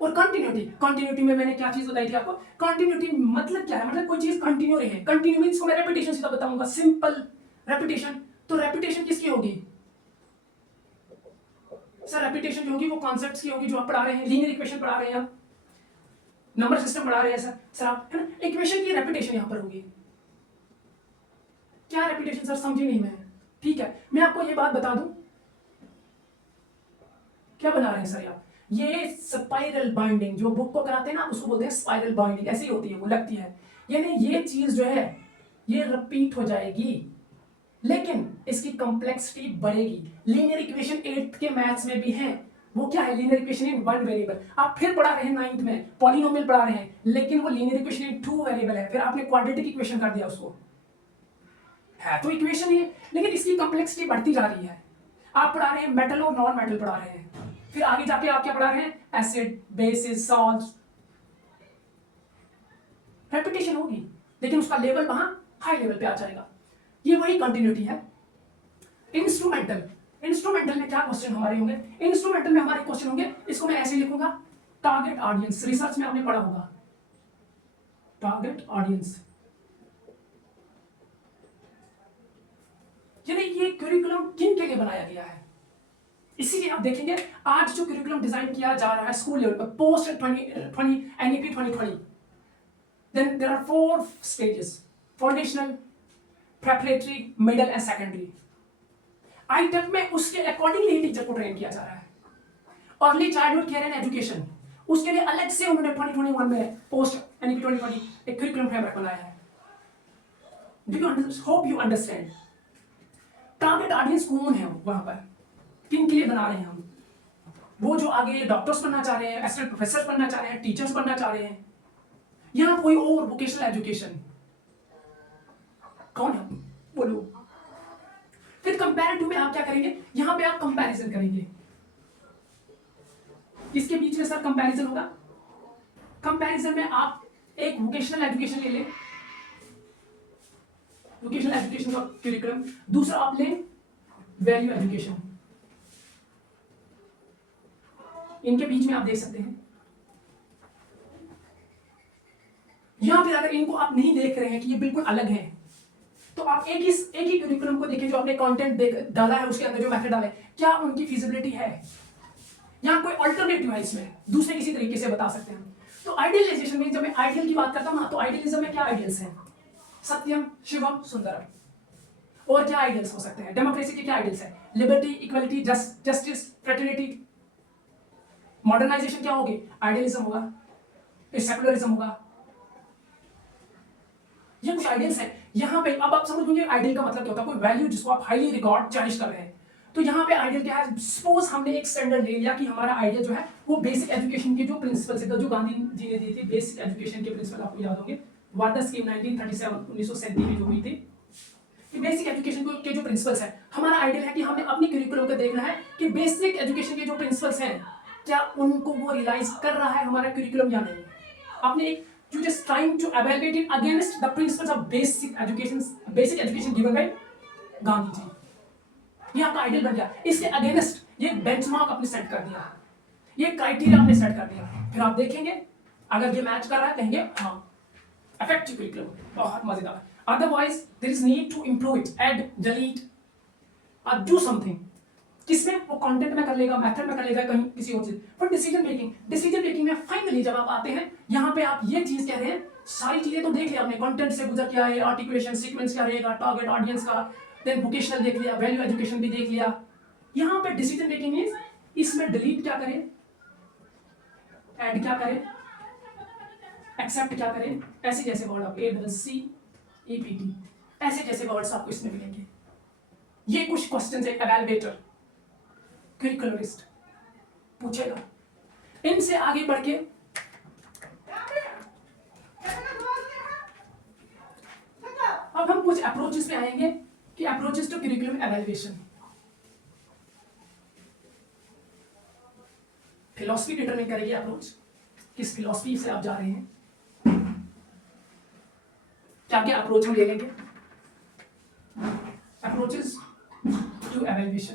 और कंटिन्यूटी, कंटिन्यूटी में मैंने क्या चीज बताई थी आपको, कंटिन्यूटी मतलब क्या है, मतलब कोई चीज कंटिन्यू रहे। कंटिन्यू मींस को मैं रेपिटेशन सीधा बताऊंगा, सिंपल रेपिटेशन। तो रेपिटेशन किसकी होगी सर? रेपिटेशन जो होगी वो कॉन्सेप्ट्स की होगी जो आप पढ़ा रहे हैं, लीनियर इक्वेशन पढ़ा रहे हैं आप, नंबर सिस्टम पढ़ा रहे हैं सर आप, है ना। इक्वेशन की रेपिटेशन यहां पर होगी। क्या रेपिटेशन सर? समझी नहीं मैं। ठीक है, मैं आपको ये बात बता दूं, क्या बना रहे हैं सर आप, ये स्पाइरल बाइंडिंग जो बुक को कराते हैं ना, उसको बोलते हैं स्पाइरल बाइंडिंग। ऐसी होती है, वो लगती है, यानी ये चीज जो है ये रिपीट हो जाएगी, लेकिन इसकी कॉम्प्लेक्सिटी बढ़ेगी। लीनियर इक्वेशन 8th के मैथ्स में भी है, वो क्या है, linear equation in one variable. आप फिर पढ़ा रहे हैं 9th में, पॉलिनोमियल पढ़ा रहे हैं, लेकिन वो लीनियर इक्वेशन इन 2 वेरिएबल है, फिर आपने क्वाड्रेटिक इक्वेशन कर दिया उसको। है तो इक्वेशन ही, लेकिन इसकी कॉम्प्लेक्सिटी बढ़ती जा रही है। आप पढ़ा रहे हैं मेटल और नॉन मेटल पढ़ा रहे हैं, फिर आगे जाके आप क्या पढ़ा रहे हैं, एसिड, बेसिस, सॉल्ट्स। रेपिटेशन होगी, लेकिन उसका लेवल वहां हाई लेवल पे आ जाएगा। ये वही कंटिन्यूटी है। इंस्ट्रूमेंटल, इंस्ट्रूमेंटल में क्या क्वेश्चन हमारे होंगे, इंस्ट्रूमेंटल में हमारे क्वेश्चन होंगे, इसको मैं ऐसे लिखूंगा, टारगेट ऑडियंस। रिसर्च में आपने पढ़ा होगा टारगेट ऑडियंस, यानी ये करिकुलम किन के लिए बनाया गया है। इसीलिए आप देखेंगे आज जो करिकुलम डिजाइन किया जा रहा है स्कूल लेवल पर, post 2020 NEP 2020, then there are 4 stages, foundational, preparatory, middle and secondary. आईटेक में उसके अकॉर्डिंगली ही टीचर को ट्रेन किया जा रहा है। Early childhood care and education, उसके लिए अलग से उन्होंने 2021 में पोस्ट एनईपी 2020 एक करिकुलम फ्रेमवर्क बनाया है। Do you hope you understand. Target audience कौन है वहां पर, किन के लिए बना रहे हैं हम, वो जो आगे डॉक्टर्स बनना चाह रहे हैं, असिस्टेंट प्रोफेसर बनना चाह रहे हैं, टीचर्स बनना चाह रहे हैं, या कोई और वोकेशनल एजुकेशन, कौन है वो लोग। फिर कंपैरेटिव में आप क्या करेंगे, यहां पे आप कंपैरिजन करेंगे, किसके बीच में सर कंपैरिजन होगा। कंपैरिजन में आप एक वोकेशनल एजुकेशन ले लें, वोकेशनल एजुकेशन का करिकुलम, दूसरा आप लें वैल्यू एजुकेशन। इनके बीच में आप देख सकते हैं, यहां पे अगर इनको आप नहीं देख रहे हैं कि ये बिल्कुल अलग है, तो आप एक ही करिकुलम को देखें, जो आपने कंटेंट डाला है उसके अंदर जो मेथड डाला है, क्या उनकी फिजिबिलिटी है, या कोई अल्टरनेटिव है इसमें, दूसरे किसी तरीके से बता सकते हैं। तो आइडियलाइजेशन में जब मैं आइडियल की बात करता हूं ना, तो आइडियलिज्म में क्या आइडियल्स हैं, सत्यम, शिवम, सुंदरम। और क्या आइडियल्स हो सकते हैं, डेमोक्रेसी के क्या आइडियल्स हैं, liberty, equality, justice, fraternity. Modernisation क्या होगी, आइडियलिज्म होगा, सेकुलरिज्म होगा। ये कुछ आइडियल्स हैं। यहाँ पे अब आप समझोगे आइडियल का मतलब क्या होता है, कोई वैल्यू जिसको आप हाईली रिकॉर्ड चेरिश कर रहे हैं। तो यहाँ पे आइडियल क्या है, सपोज हमने एक स्टैंडर्ड ले लिया कि हमारा आइडियल जो है वो बेसिक एजुकेशन के जो प्रिंसिपल्स है, जो गांधी जी ने दी थी, बेसिक एजुकेशन के प्रिंसिपल आपको याद होंगे, वार्डा स्कीम 1937 में जो हुई थी, कि बेसिक एजुकेशन के जो प्रिंसिपल्स हैं, हमारा आइडियल है कि हमने अपनी करिकुलम को देखना है कि बेसिक एजुकेशन के जो प्रिंसिपल्स हैं क्या उनको वो रियलाइज कर रहा है हमारा करिकुलम या नहीं। आपने एक you just trying to evaluate it against the principles of basic education given by Gandhi ji. ये आपका आइडियल बन गया, इसके अगेंस्ट ये बेंचमार्क आपने सेट कर दिया, ये क्राइटेरिया आपने सेट कर दिया। फिर आप देखेंगे अगर ये मैच कर रहा है, कहेंगे हाँ इफेक्टिव करिकुलम, बहुत मजेदार। Otherwise there is need to improve it, add, delete और डू समथिंग। किसमें, वो कंटेंट में कर लेगा, मेथड में कर लेगा, कहीं किसी और चीज। पर डिसीजन मेकिंग में फाइनली जब आप आते हैं यहाँ पे, आप ये चीज कह रहे हैं, सारी चीजें तो देख लिया आपने, कंटेंट से गुजर क्या है, आर्टिकुलेशन सीक्वेंस क्या रहेगा, टारगेट ऑडियंस का, देन वोकेशनल देख लिया, वैल्यू एजुकेशन भी देख लिया। यहाँ पे डिसीजन मेकिंग मींस इसमें डिलीट क्या करें, ऐड क्या करें, एक्सेप्ट क्या करें, ऐसे जैसे वर्ड आप ACCEPT, ऐसे जैसे वर्ड्स आपको इसमें मिलेंगे। ये कुछ क्वेश्चंस है एवेलुएटर, करिकुलरिस्ट पूछेगा। इनसे आगे बढ़ के हम कुछ अप्रोचेस पे आएंगे कि approaches to curriculum evaluation. Philosophy determine करेगी अप्रोच, किस फिलॉसफी से आप जा रहे हैं, क्या क्या अप्रोच हम ले लेंगे। अप्रोचेस टू एवेल्युएशन,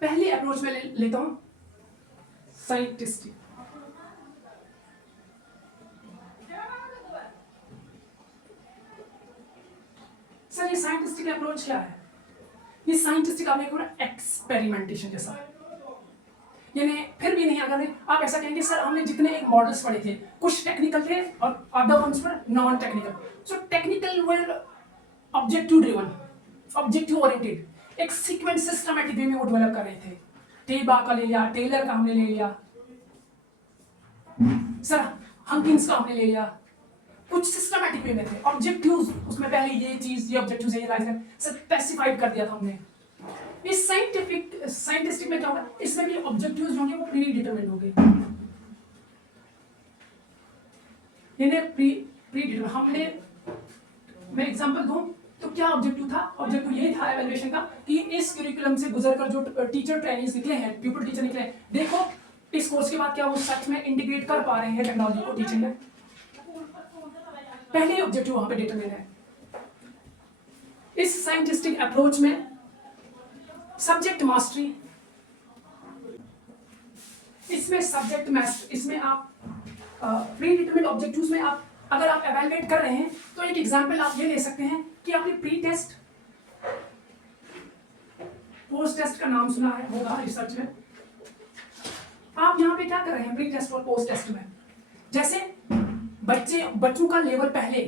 पहली अप्रोच में लेता हूं साइंटिस्टिक। सर ये साइंटिस्टिक अप्रोच क्या है? ये साइंटिस्टिक आप एक एक्सपेरिमेंटेशन जैसा है, यानी फिर भी नहीं, अगर आप ऐसा कहेंगे सर हमने जितने एक मॉडल्स पढ़े थे कुछ टेक्निकल थे और other ones were non technical. So technical were objective driven, objective oriented, एक सीक्वेंस सिस्टमैटिक वे में वो डेवलप कर रहे थे। टेबा का ले लिया, टेलर का हमने ले लिया, सर हंकिंस का हमने ले लिया, कुछ सिस्टमैटिक वे में थे। ऑब्जेक्टिव्स उसमें पहले ये चीज, ये ऑब्जेक्टिव्स ये लाइक स्पेसिफाइड कर दिया था हमने। इस साइंटिस्टिक में क्या होगा, इसमें भी ऑब्जेक्टिव्स जो होंगे वो प्री डिटरमिन्ड होंगे, यानी प्री डिटरमिन्ड। हमने, मैं एग्जांपल दूं तो क्या ऑब्जेक्टिव था? ऑब्जेक्टिव ये था एवेल्युएशन का कि इस करिकुलम से गुजरकर जो टीचर ट्रेनिंग्स निकले हैं, प्यूपल टीचर निकले हैं, देखो इस कोर्स के बाद क्या वो सच में इंटीग्रेट कर पा रहे हैं टेक्नोलॉजी को टीचिंग में। पहले ऑब्जेक्टिव वहां पे डिटरमिन है। इस साइंटिस्टिक अप्रोच में सब्जेक्ट मास्टरी, इसमें सब्जेक्ट मास्टरी, इसमें आप प्री डिटरमिन्ड ऑब्जेक्टिव्स में आप अगर आप एवेलुएट कर रहे हैं तो एक एग्जांपल आप ये ले सकते हैं कि आपने प्री टेस्ट पोस्ट टेस्ट का नाम सुना है होगा रिसर्च में। आप यहाँ पे क्या कर रहे हैं प्री टेस्ट और पोस्ट टेस्ट में? जैसे बच्चों का लेवल पहले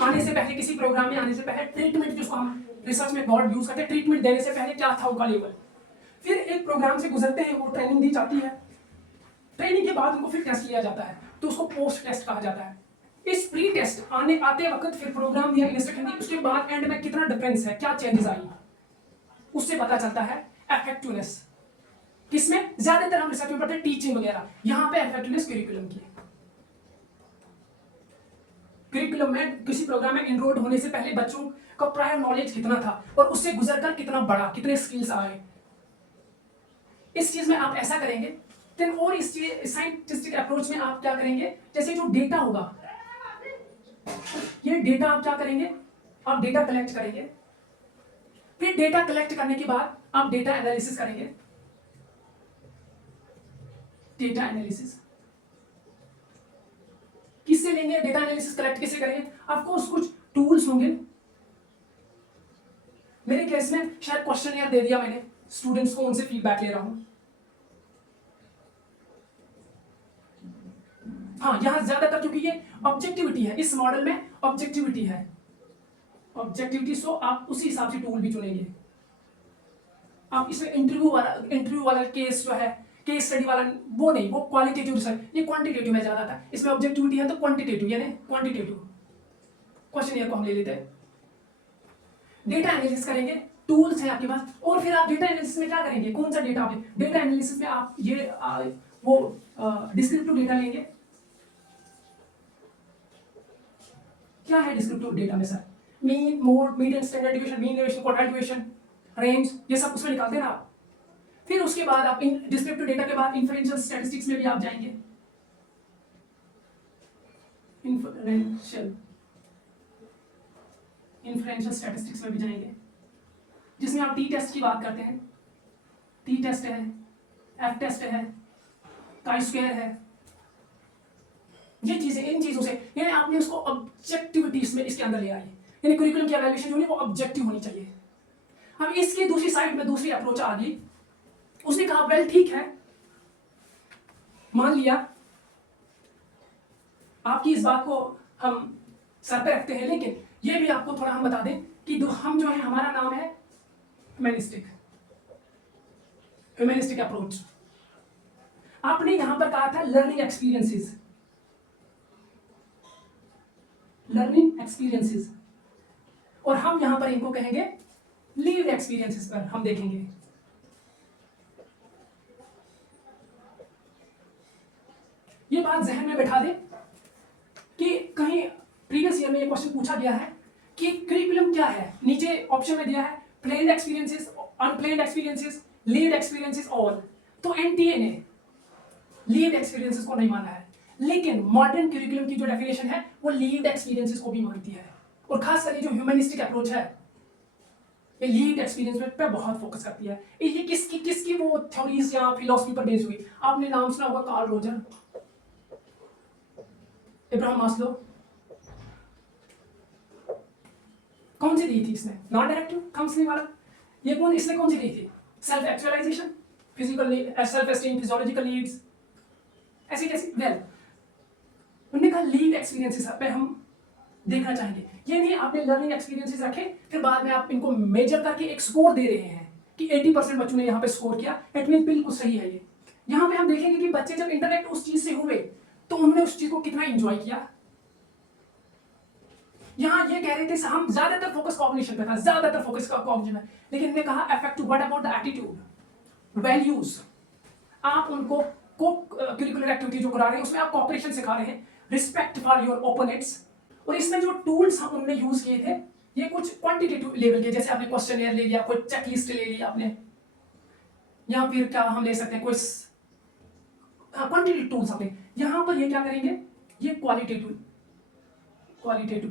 आने से पहले, किसी प्रोग्राम में आने से पहले ट्रीटमेंट, जिसको हम रिसर्च में वर्ड यूज करते हैं, ट्रीटमेंट देने से पहले क्या था उनका लेवल। फिर एक प्रोग्राम से गुजरते हैं, वो ट्रेनिंग दी जाती है, ट्रेनिंग के बाद उनको फिर टेस्ट लिया जाता है, तो उसको पोस्ट टेस्ट कहा जाता है। इस प्री टेस्ट आते वक्त फिर प्रोग्राम दिया, इंस्ट्रक्शन दी, उसके बाद एंड में कितना डिफरेंस है, क्या चेंजेस आई, उससे पता चलता है इफेक्टिवनेस। किसमें ज्यादातर हम रिसर्च में पढ़ते हैं टीचिंग वगैरह, यहां पे इफेक्टिवनेस करिकुलम की। करिकुलम में किसी प्रोग्राम में इनरोल होने से पहले बच्चों का प्रायर नॉलेज कितना था और उससे गुजरकर कितना बड़ा, कितने स्किल्स आए। इस चीज में आप ऐसा करेंगे। देन और इस साइंटिस्टिक अप्रोच में आप क्या करेंगे, जैसे जो डेटा होगा, ये डेटा आप क्या करेंगे, आप डेटा कलेक्ट करेंगे। फिर डेटा कलेक्ट करने के बाद आप डेटा एनालिसिस करेंगे। डेटा एनालिसिस किससे लेंगे, डेटा एनालिसिस कलेक्ट किससे करेंगे? ऑफकोर्स कुछ टूल्स होंगे। मेरे केस में शायद क्वेश्चनियर दे दिया मैंने स्टूडेंट्स को, उनसे फीडबैक ले रहा हूं। हाँ, यहां ज्यादातर क्योंकि ये ऑब्जेक्टिविटी है, इस मॉडल में ऑब्जेक्टिविटी है, ऑब्जेक्टिविटी, सो आप उसी हिसाब से टूल भी चुनेंगे। आप इसमें इंटरव्यू वाला केस जो है, केस स्टडी वाला वो नहीं, वो क्वालिटेटिव रिसर्च, ये क्वांटिटेटिव में ज्यादा था। इसमें ऑब्जेक्टिविटी है तो क्वांटिटेटिव, यानी क्वांटिटेटिव क्वेश्चन को हम ले लेते हैं। डेटा एनालिसिस करेंगे, टूल्स हैं आपके पास, और फिर आप डेटा एनालिसिस में क्या करेंगे, कौन सा डेटा? आप डेटा एनालिसिस में आप ये वो डिस्क्रिप्टिव डेटा लेंगे। क्या है डिस्क्रिप्टिव डेटा में sir? Mean, mode, median, standard deviation, mean deviation, quartile deviation, range, ये सब उसमें निकालते हैं ना आप। फिर उसके बाद आप डिस्क्रिप्टिव डेटा के बाद इन्फ्रेंशियल स्टैटिस्टिक्स में भी आप जाएंगे। इन्फ्रेंशियल स्टैटिस्टिक्स में भी जाएंगे, जिसमें आप टी टेस्ट की बात करते हैं। टी टेस्ट है, एफ टेस्ट है, काई स्क्वायर है, ये चीजें, इन चीजों से यानी आपने उसको ऑब्जेक्टिविटीज में इसके अंदर ले आई, यानी करिकुलम की एवेल्युएशन जो है वो ऑब्जेक्टिव होनी चाहिए। अब इसकी दूसरी साइड में दूसरी अप्रोच आ गई, उसने कहा वेल ठीक है, मान लिया आपकी इस बात को हम सर पे रखते हैं, लेकिन ये भी आपको थोड़ा हम बता दें कि हम जो है, हमारा नाम है ह्यूमैनिस्टिक अप्रोच। आपने यहां पर कहा था लर्निंग एक्सपीरियंसेस, और हम यहां पर इनको कहेंगे लिव्ड एक्सपीरियंसेस पर हम देखेंगे। ये बात जहन में बैठा दे कि कहीं प्रीवियस ईयर में ये क्वेश्चन पूछा गया है कि करिकुलम क्या है। नीचे ऑप्शन में दिया है planned experiences, unplanned experiences, lived experiences all. तो एनटीए ने लिव्ड एक्सपीरियंसेस को नहीं माना है, लेकिन मॉडर्न करिकुलम की जो डेफिनेशन है वो लिव्ड एक्सपीरियंसेस को भी मानती है। और खास करके जो ह्यूमनिस्टिक अप्रोच है ये लिव्ड एक्सपीरियंस पे बहुत फोकस करती है। ये किसकी वो थ्योरीज या फिलॉसफी पर बेस्ड हुई। आपने नाम सुना होगा कार्ल रोजर, इब्राहिम मास्लो। कौन सी दी थी इसने? नॉन डायरेक्टिव काउंसलिंग वाला। ये कौन, इसने कौन सी दी थी? Self actualisation, physical self esteem, physiological needs, ऐसी कैसी। वेल उन्होंने कहा लीड एक्सपीरियंसेस पे हम देखना चाहेंगे। ये नहीं आपने लर्निंग एक्सपीरियंसेस रखे फिर बाद में आप इनको मेजर करके एक स्कोर दे रहे हैं कि 80% बच्चों ने यहाँ पे स्कोर किया, इट मीन बिल्कुल सही है। ये यहाँ पे हम देखेंगे कि बच्चे जब इंटरेक्ट उस चीज से हुए तो उन्होंने उस चीज को कितना एंजॉय किया। यहाँ ये कह रहे थे हम ज्यादातर फोकस कॉग्निशन पे था, ज्यादातर फोकस कॉग्निशन में, लेकिन इन्होंने कहा affective what about the attitude, values. आप उनको को करिकुलर एक्टिविटी जो करा रहे हैं उसमें आप कॉपरेशन सिखा रहे हैं, रिस्पेक्ट फॉर योर ओपोनेंट्स। और इसमें जो टूल्स हम उन्होंने यूज किए थे ये कुछ क्वांटिटेटिव लेवल के, जैसे आपने क्वेश्चनर ले लिया, कोई चेकलिस्ट ले लिया आपने, या फिर क्या हम ले सकते हैं कोई क्वांटिटेटिव टूल्स आपने। यहाँ पर ये क्या करेंगे, ये क्वालिटेटिव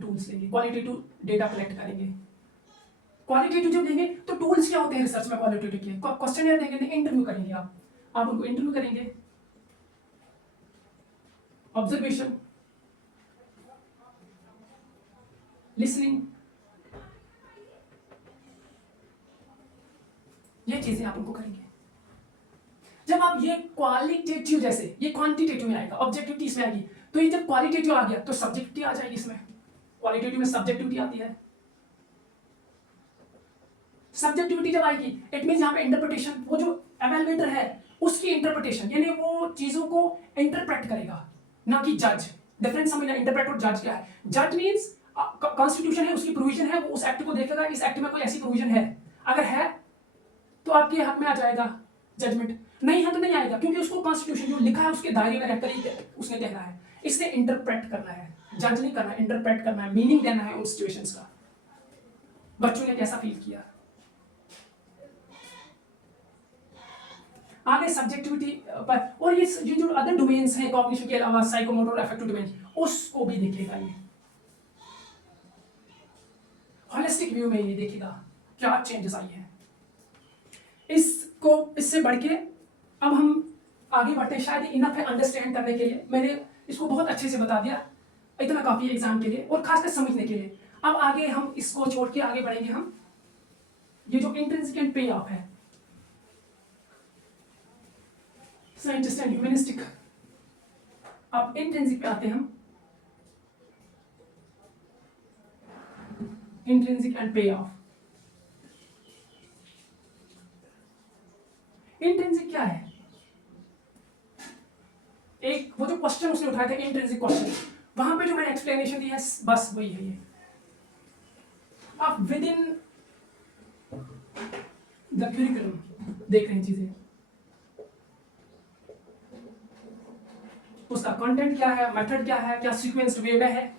टूल्स लेंगे, क्वालिटेटिव डेटा कलेक्ट करेंगे। क्वालिटेटिव जब लेंगे तो टूल्स क्या होते हैं रिसर्च में क्वालिटेटिव के, क्वेश्चनर देंगे, इंटरव्यू करेंगे, आप उनको इंटरव्यू करेंगे, ऑब्जर्वेशन, लिसनिंग, ये चीजें आप उनको करेंगे। जब आप ये क्वालिटेटिव, जैसे ये क्वांटिटेटिव में आएगा, ऑब्जेक्टिविटी इसमें आएगी, तो ये जब क्वालिटेटिव आ गया तो सब्जेक्टिविटी आ जाएगी। इसमें क्वालिटेटिव में सब्जेक्टिविटी आती है। सब्जेक्टिविटी जब आएगी इट मींस यहाँ पे इंटरप्रिटेशन, वो जो एवेलुएटर है उसकी इंटरप्रिटेशन, यानी वो चीजों को इंटरप्रेट करेगा, ना कि जज। डिफरेंस समझना, इंटरप्रेट और जज क्या है। जज मींस कॉन्स्टिट्यूशन है, उसकी प्रोविजन है, वो उस एक्ट को देखेगा, इस एक्ट में कोई ऐसी प्रोविजन है, अगर है तो आपके हक में आ जाएगा जजमेंट, नहीं है तो नहीं आएगा, क्योंकि उसको कॉन्स्टिट्यूशन जो लिखा है उसके दायरे में रहकर ही उसने कहना है। इसने इंटरप्रेट करना है, जज नहीं करना है, इंटरप्रेट करना है, मीनिंग देना है उन सिचुएशंस का, बच्चों ने कैसा फील किया। आगे सब्जेक्टिविटी पर, और ये जो अदर डोमेन्स हैं कॉग्निशन के अलावा, साइकोमोटर, अफेक्टिव डोमेन, उसको भी देखेगा। ये होलिस्टिक व्यू में ये देखेगा क्या चेंजेस आई हैं। इससे बढ़ के अब हम आगे बढ़ते, शायद इनफ है अंडरस्टैंड करने के लिए, मैंने इसको बहुत अच्छे से बता दिया, इतना काफी है एग्जाम के लिए और खासकर समझने के लिए। अब आगे हम इसको छोड़ के आगे बढ़ेंगे। हम ये जो इंट्रिंसिक एंड पे ऑफ है, साइंटिस्ट एंड ह्यूमनिस्टिक, अब इंट्रिंसिक पे आते हैं हम। इंट्रिंसिक एंड पे ऑफ, इंट्रिंसिक क्या है? एक वो जो क्वेश्चन उसने उठाया था इंट्रिंसिक क्वेश्चन, वहां पे जो मैंने एक्सप्लेनेशन दी है बस वही है। ये आप विद इन द करिकुलम देख रहे हैं चीजें, उसका कंटेंट क्या है, मेथड क्या है, क्या सीक्वेंस वे में है।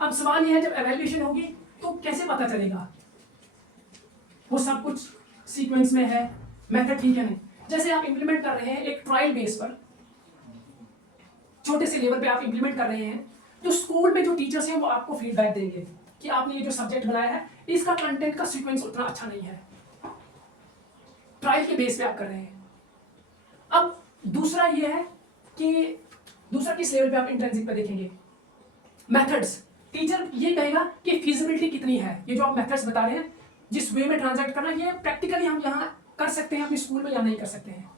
अब सवाल यह है जब एवेल्यूएशन होगी तो कैसे पता चलेगा वो सब कुछ सीक्वेंस में है, मेथड ठीक है नहीं। जैसे आप इंप्लीमेंट कर रहे हैं एक ट्रायल बेस पर, छोटे से लेवल पे आप इंप्लीमेंट कर रहे हैं, जो स्कूल में जो टीचर्स हैं वो आपको फीडबैक देंगे कि आपने ये जो सब्जेक्ट बनाया है इसका कंटेंट का सीक्वेंस उतना अच्छा नहीं है, ट्रायल के बेस पे आप कर रहे हैं। अब दूसरा ये है कि दूसरा किस लेवल पे आप इंट्रिंसिक पे देखेंगे, मेथड्स। टीचर ये कहेगा कि फिजिबिलिटी कितनी है, ये जो आप मेथड्स बता रहे हैं जिस वे में ट्रांजैक्ट करना, ये प्रैक्टिकली हम यहाँ कर सकते हैं अपने स्कूल में या नहीं कर सकते हैं,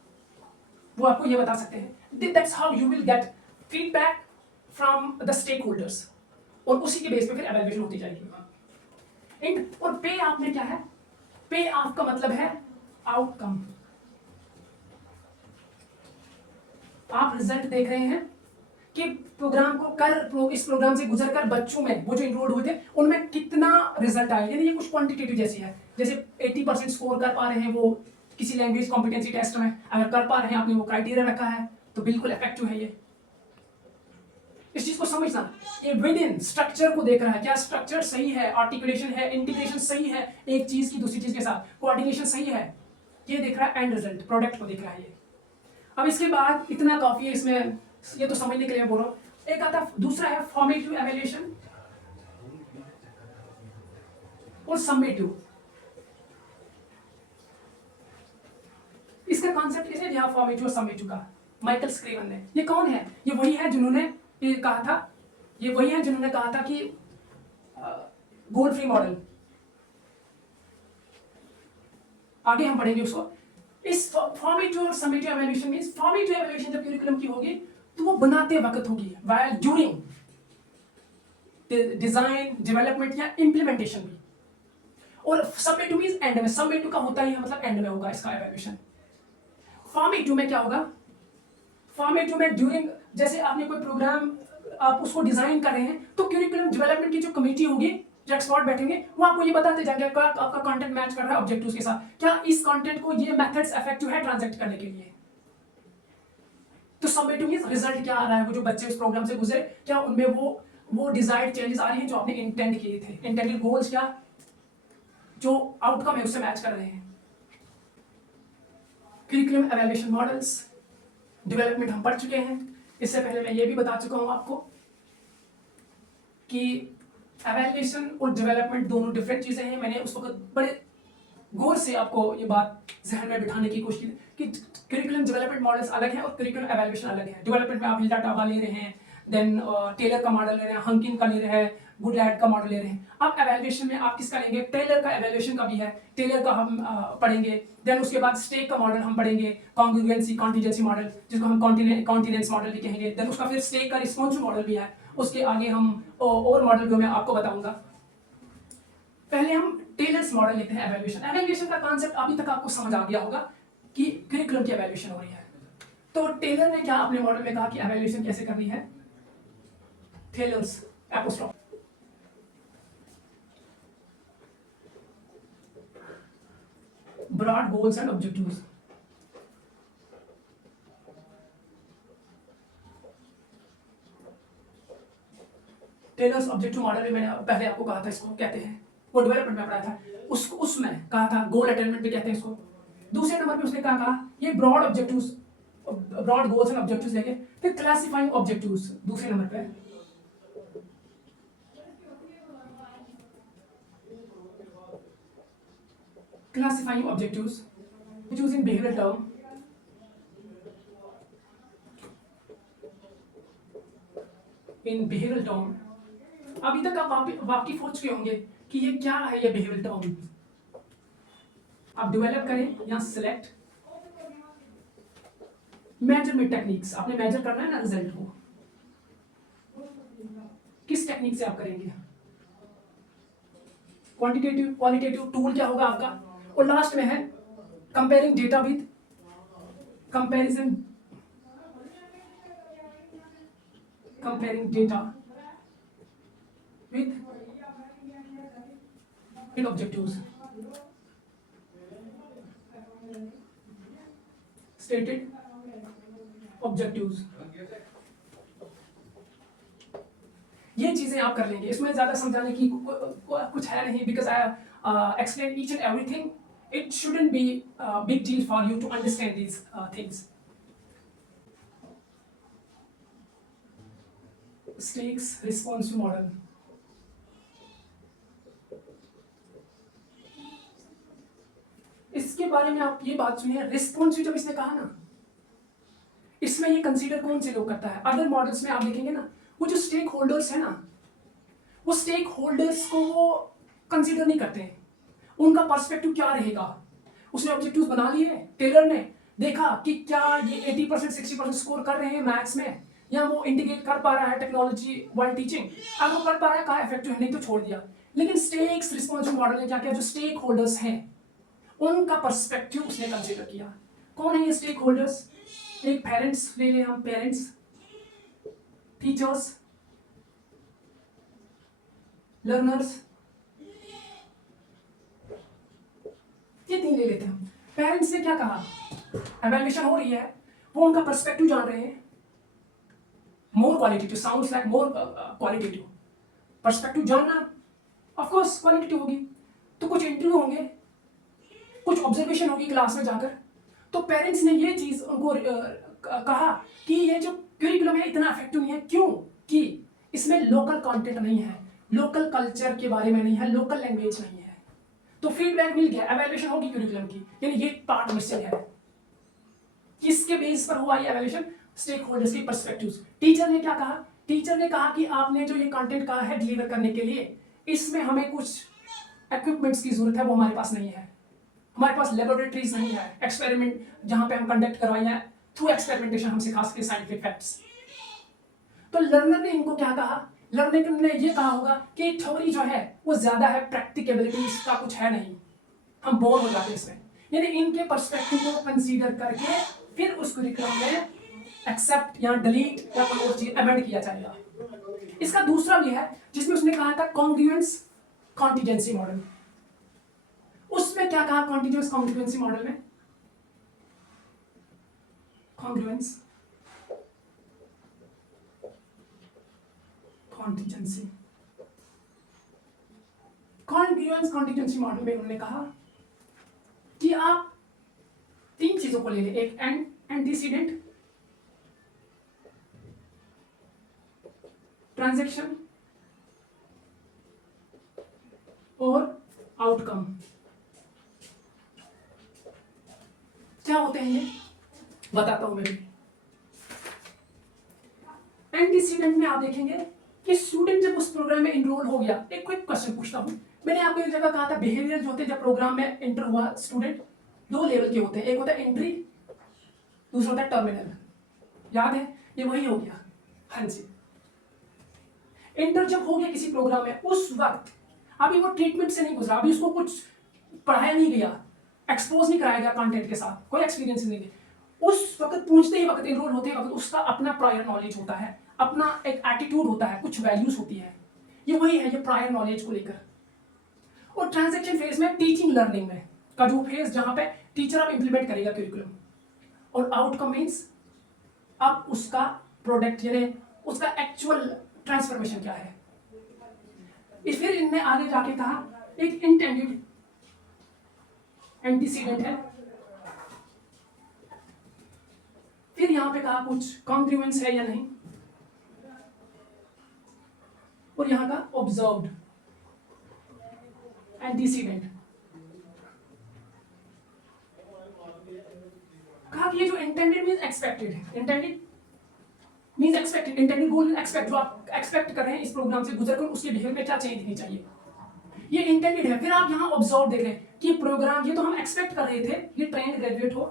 वो आपको ये बता सकते हैं। That's how you will get feedback from the stakeholders, और उसी के बेस पे फिर एवेल्यूएशन होती जाएगी। और पे ऑफ में क्या है? पे ऑफ का मतलब है आउटकम। आप रिजल्ट देख रहे हैं कि प्रोग्राम को इस प्रोग्राम से गुजरकर बच्चों में वो जो इनरोल्ड हुए थे उनमें कितना रिजल्ट आया, यानी ये कुछ क्वांटिटेटिव जैसी है। जैसे 80% स्कोर कर पा रहे हैं वो किसी लैंग्वेज कॉम्पिटेंसी टेस्ट में, अगर कर पा रहे हैं, आपने वो क्राइटेरिया रखा है तो बिल्कुल इफेक्टिव है ये। इस चीज को समझना, ये विद इन स्ट्रक्चर को देख रहा है, क्या स्ट्रक्चर सही है, आर्टिकुलेशन है, इंटीग्रेशन सही है एक चीज की दूसरी चीज के साथ, कोऑर्डिनेशन सही है, ये देख रहा है, एंड रिजल्ट प्रोडक्ट को देख रहा है ये। अब इसके बाद इतना काफी है इसमें, ये तो समझने के लिए बोल रहा हूँ। एक आता दूसरा है फॉर्मेटिव एवेल्यूएशन और समेटिव। इसका कॉन्सेप्ट कैसे है, यहाँ फॉर्मेटिव और समेटिव का माइकल स्क्रीवन ने, ये कौन है, ये वही है जिन्होंने ये कहा था, ये वही है जिन्होंने कहा था कि गोल फ्री मॉडल, आगे हम पढ़ेंगे उसको। इस फॉर्मेटिव और समेटिव एवेल्यूएशन में, फॉर्मेटिव एवेल्यूएशन जब करिकुलम की होगी तो वो बनाते वक्त होगी, व्हाइल ड्यूरिंग डिजाइन डेवलपमेंट या इंप्लीमेंटेशन भी। और समेटिव मींस एंड में, समेटिव का होता ही है मतलब एंड में होगा इसका एवेल्यूएशन। फॉर्मेटिव में क्या होगा, फॉर्मेटिव में ड्यूरिंग, जैसे आपने कोई प्रोग्राम आप उसको डिजाइन कर रहे हैं तो करिकुलम डेवलपमेंट की जो कमेटी होगी, जो एक्सपर्ट बैठेंगे वो आपको ये बताते जाएंगे क्या आपका कंटेंट मैच कर रहा है ऑब्जेक्टिव्स के साथ, क्या इस कंटेंट को ये मेथड्स इफेक्टिव है ट्रांजैक्ट करने के लिए। तो समेटिव मींस रिजल्ट क्या आ रहा है, वो जो बच्चे इस प्रोग्राम से गुजरे क्या उनमें वो डिजायर्ड चेंजेस आ रही हैं जो आपने इंटेंड किए थे, इंटेंडेड गोल्स क्या जो आउटकम है उससे मैच कर रहे हैं। करिकुलम एवेल्यूएशन मॉडल्स डेवलपमेंट हम पढ़ चुके हैं। इससे पहले मैं ये भी बता चुका हूं आपको कि एवेल्यूएशन और डेवलपमेंट दोनों डिफरेंट चीजें हैं। मैंने उस वक्त बड़े गौर से आपको ये बात जहन में बिठाने की कोशिश की कि करिकुलम डेवलपमेंट मॉडल्स अलग है और करिकुलम एवेल्यूएशन अलग है। डेवलपमेंट में आप हिल्डा टाबा ले रहे हैं, देन टेलर का मॉडल ले रहे हैं, हंकिन का ले रहे हैं, गुडलैंड का मॉडल ले रहे हैं। अब एवेल्यूएशन में आप किसका लेंगे, टेलर का एवेल्यूएशन का भी है, टेलर का हम पढ़ेंगे। देन उसके बाद स्टेक का मॉडल हम पढ़ेंगे, कॉन्ग्रुएंसी कॉन्टिजेंसी मॉडल जिसको हम कॉन्टिनेंस मॉडल भी कहेंगे। देन उसका फिर स्टेक का रिस्पॉन्सिव मॉडल भी है, उसके आगे हम और मॉडल भी मैं आपको बताऊंगा। पहले हम टेलर्स मॉडल लेते हैं एवेल्यूएशन। एवेल्यूएशन का कांसेप्ट अभी तक आपको समझ आ गया होगा कि करिकुलम की एवेल्यूएशन हो रही है। तो टेलर ने क्या अपने मॉडल में कहा कि एवेल्यूएशन कैसे करनी है, Tyler's apostrophe broad goals and objectives। Tyler's objective model में मैंने पहले आपको कहा था इसको कहते हैं, वो डेवलपमेंट में पढ़ाया था, उसको उसमें कहा था गोल अटेनमेंट भी कहते हैं इसको। दूसरे नंबर पे उसने कहा ये broad objectives, broad goals and objectives लेके फिर क्लासिफाइंग ऑब्जेक्टिव्स दूसरे नंबर पे। Classifying objectives using behavioural term, in behavioural term. अभी तक आप वाकिफ हो चुके होंगे कि ये क्या है, ये बिहेवियरल टर्म। आप डेवलप करें या सिलेक्ट मेजरमेंट टेक्निक्स, आपने मेजर करना है ना रिजल्ट को, किस टेक्निक से आप करेंगे, क्वांटिटेटिव क्वालिटेटिव टूल क्या होगा आपका। और लास्ट में है comparing data with comparison, comparing data with objectives, stated objectives. ये चीजें आप कर लेंगे, इसमें ज्यादा समझाने की कुछ है नहीं, because I explain each and everything. It shouldn't be big deal for you to understand these things. Stake's responsive model, इसके बारे में आप ये बात सुनिए, रिस्पॉन्सिव जब इसने कहा ना, इसमें ये कंसीडर कौन से लोग करता है। अदर मॉडल्स में आप देखेंगे ना, वो जो स्टेक होल्डर्स है ना, वो स्टेक होल्डर्स को वो कंसीडर नहीं करते हैं, उनका पर्सपेक्टिव क्या रहेगा। उसने ऑब्जेक्टिव्स बना लिए, टेलर ने देखा कि क्या ये 80% 60% स्कोर कर रहे हैं मैथ्स में, या वो इंटीग्रेट कर पा रहा है टेक्नोलॉजी वाइल टीचिंग, अगर वो कर पा रहा है कहा इफेक्टिव है, नहीं तो छोड़ दिया। लेकिन स्टेक्स रिस्पॉन्सिव मॉडल ने क्या किया, जो स्टेक होल्डर्स हैं उनका पर्सपेक्टिव उसने कंसीडर किया। कौन है ये स्टेक होल्डर्स, एक पेरेंट्स ले लें हम, पेरेंट्स, टीचर्स, लर्नर्स, ये तीन ले लेते हैं हम। पेरेंट्स ने क्या कहा, एवेल्यूएशन हो रही है, वो उनका पर्सपेक्टिव जान रहे हैं, more qualitative, sounds like more qualitative. Perspective जानना ऑफ कोर्स क्वालिटेटिव होगी। तो कुछ इंटरव्यू होंगे, कुछ ऑब्जर्वेशन होगी क्लास में जाकर। तो पेरेंट्स ने ये चीज़ उनको कहा कि ये जो क्यूरिकुलम है इतना इफेक्टिव नहीं है। क्यों? कि इसमें लोकल कंटेंट नहीं है, लोकल कल्चर के बारे में नहीं है, लोकल लैंग्वेज नहीं है। तो फीडबैक मिल गया, एवेल्युएशन होगी क्यूरिकुलम की, यानी ये पार्ट मिसिंग है। किसके बेस पर हुआ ये एवेल्युएशन? स्टेक होल्डर्स के पर्सपेक्टिव्स। टीचर ने क्या कहा? टीचर ने कहा कि आपने जो ये कंटेंट कहा है डिलीवर करने के लिए, इसमें हमें कुछ इक्विपमेंट्स की जरूरत है, वो हमारे पास नहीं है। हमारे पास लेबोरेटरीज नहीं है, एक्सपेरिमेंट जहां पे हम कंडक्ट करवाएं, थ्रू एक्सपेरिमेंटेशन हम सिखा सके साइंटिफिक फैक्ट्स। तो लर्नर ने इनको क्या कहा? लर्नर ने ये कहा होगा कि थ्योरी जो है वो ज्यादा है, प्रैक्टिकेबिलिटी इसका कुछ है नहीं, हम बोर हो जाते हैं इसमें। यानी इनके पर्सपेक्टिव को कंसीडर करके फिर उस करिकुलम में एक्सेप्ट या डिलीट या कोई और चीज अमेंड किया जाएगा। इसका दूसरा भी है जिसमें उसने कहा था कॉन्ग्रुएंस कॉन्टिजेंसी मॉडल। उसमें क्या कहा कॉन्टिजेंस कॉन्ग्रुएंसी मॉडल में? Congruence contingency, congruence contingency model में उन्होंने कहा कि आप तीन चीजों को ले लें, एक एंटीसीडेंट, ट्रांजैक्शन और आउटकम। क्या होते हैं ये बताता हूं मैं भी। एंटीसीडेंट में आप देखेंगे कि स्टूडेंट जब उस प्रोग्राम में इनरोल हो गया, एक क्विक क्वेश्चन पूछता हूं, मैंने आपको एक जगह कहा था बिहेवियर जो होते हैं जब प्रोग्राम में एंटर हुआ स्टूडेंट, दो लेवल के होते हैं, एक होता है एंट्री, दूसरा होता है टर्मिनल। याद है? ये वही हो गया। हाँ जी, एंटर जब हो गया किसी प्रोग्राम में, उस वक्त अभी वो ट्रीटमेंट से नहीं गुजरा, अभी उसको कुछ पढ़ाया नहीं गया, एक्सपोज नहीं कराया गया कंटेंट के साथ, कोई एक्सपीरियंस नहीं गया। उस वक्त पहुंचते ही वक्त, एनरोल होते ही वक्त उसका अपना प्रायर नॉलेज होता है, अपना एक एटीट्यूड होता है, कुछ वैल्यूज होती है। ये वही है, ये प्रायर नॉलेज को लेकर। और ट्रांजैक्शन फेज में, टीचिंग लर्निंग में का जो फेज जहां पे टीचर अब इंप्लीमेंट करेगा करिकुलम, और आउटकम मींस अब उसका प्रोडक्ट यानी उसका एक्चुअल ट्रांसफॉर्मेशन क्या है। इस फिर इनने आगे जाके कहा एक इंटेंडेड एंटीसीडेंट है, फिर यहां पे कहा कुछ कॉन्ग्रुएंस है या नहीं, और यहां का ऑब्जर्व्ड एंटीसीडेंट। कहा कि ये जो इंटेंडेड मींस एक्सपेक्टेड है, इंटेंडेड मींस एक्सपेक्टेड, इंटेंडेड गोल एक्सपेक्ट, जो आप एक्सपेक्ट कर रहे हैं इस प्रोग्राम से गुजरकर उसके बिहेवियर में क्या चेंज दिखनी चाहिए, ये इंटेंडेड है। फिर आप यहाँ ऑब्जर्व देख रहे हैं कि प्रोग्राम, ये तो हम एक्सपेक्ट कर रहे थे ये ट्रेंड ग्रेजुएट हो,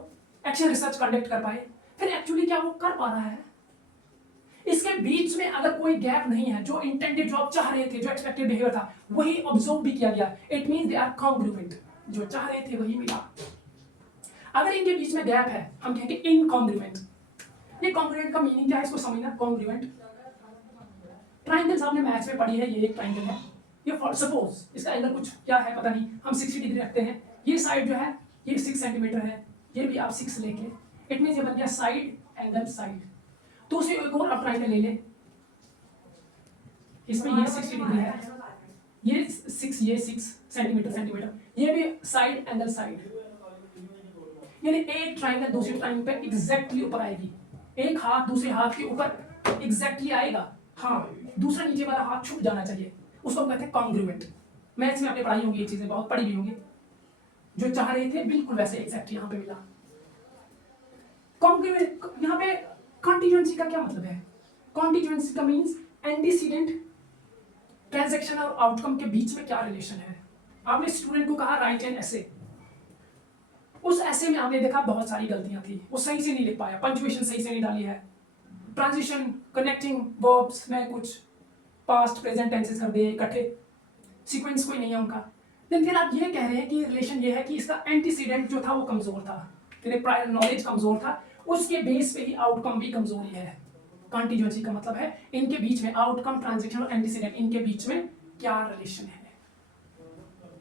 अच्छे रिसर्च कंडक्ट कर पाए, फिर एक्चुअली क्या वो कर पा रहा है? इसके बीच में अगर कोई गैप नहीं है, जो इंटेंडेड जो आप चाह रहे थे, जो एक्सपेक्टेड बिहेवियर था वही ऑब्जर्व भी किया गया, it means they are congruent, जो चाह रहे थे वही मिला। अगर इनके बीच में गैप है, हम कहेंगे इनकॉन्ग्रुएंट। ये कॉन्ग्रुएंट का मीनिंग क्या है, इसको समझना। कॉन्ग्रुएंट ट्राइंगल्स आपने मैथ्स में पढ़ी है, ये एक ट्राइंगल है, ये फॉर सपोज इसका एंगल कुछ क्या है पता नहीं, हम 60 डिग्री रखते हैं, ये साइड जो है ये 6 सेंटीमीटर है, ये भी आप 6 लेके, इट मींस ये बन गया साइड एंगल साइड। तो उसे एक और आप ट्राइंगल ले लें, इसमें ये 60 डिग्री है, ये 6 सेंटीमीटर, ये भी साइड एंगल साइड, यानी एक ट्राइंगल दूसरे ट्राइंगल पे एग्जैक्टली ऊपर आएगी, एक हाथ दूसरे हाथ के ऊपर एग्जैक्टली आएगा, हाँ, दूसरा नीचे वाला हाथ छुप जाना चाहिए, उसको कहते हैं कॉन्ग्रुएंट। मैथ्स में आपने पढ़ाई होगी ये चीजें, बहुत पढ़ी भी होंगी। जो चाह रहे थे बिल्कुल वैसे एग्जैक्ट यहाँ पे मिला। कॉन्ग्रुएंट, यहाँ पे कॉन्टिजेंसी का क्या मतलब है? कॉन्टिजेंसी का मींस एंटीसीडेंट, ट्रांजैक्शन और आउटकम के बीच में क्या रिलेशन है। आपने स्टूडेंट को कहा राइट एन एसे, उस ऐसे में आपने देखा बहुत सारी गलतियां थी, वो सही से नहीं लिख पाया, पंक्चुएशन सही से नहीं डाली है, ट्रांजिशन कनेक्टिंग वर्ब्स में कुछ पास्ट प्रेजेंट टेंसेस कर दिए इकट्ठे, सीक्वेंस कोई नहीं है उनका। लेकिन फिर आप ये कह रहे हैं कि रिलेशन ये है कि इसका एंटीसीडेंट जो था वो कमजोर था, तेरे प्रायर नॉलेज कमजोर था, उसके बेस पे ही आउटकम भी कमजोरी है। कॉन्टिजेंसी का मतलब है इनके बीच में, आउटकम, ट्रांजिशन और एंटीसीडेंट, इनके बीच में क्या रिलेशन है।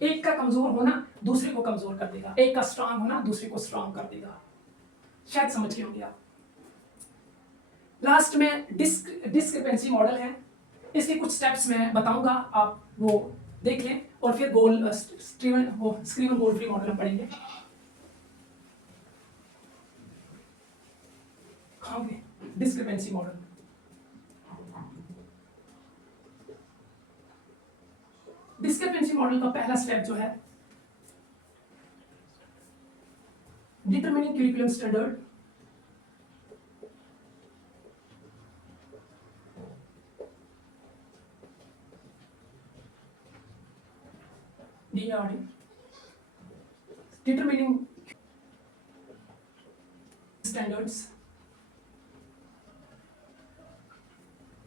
एक का कमजोर होना दूसरे को कमजोर कर देगा, एक का स्ट्रांग होना दूसरे को स्ट्रांग कर देगा। शायद समझ गए होंगे आप। लास्ट में डिस्क्रिपेंसी मॉडल है, इसके कुछ स्टेप्स मैं बताऊंगा, आप वो देख लें, और फिर स्क्रीवन गोल्डफ्री मॉडल हम पढ़ेंगे। डिस्क्रिपेंसी मॉडल, डिस्क्रिपेंसी मॉडल का पहला स्टेप जो है determining curriculum standard, DRD, determining standards,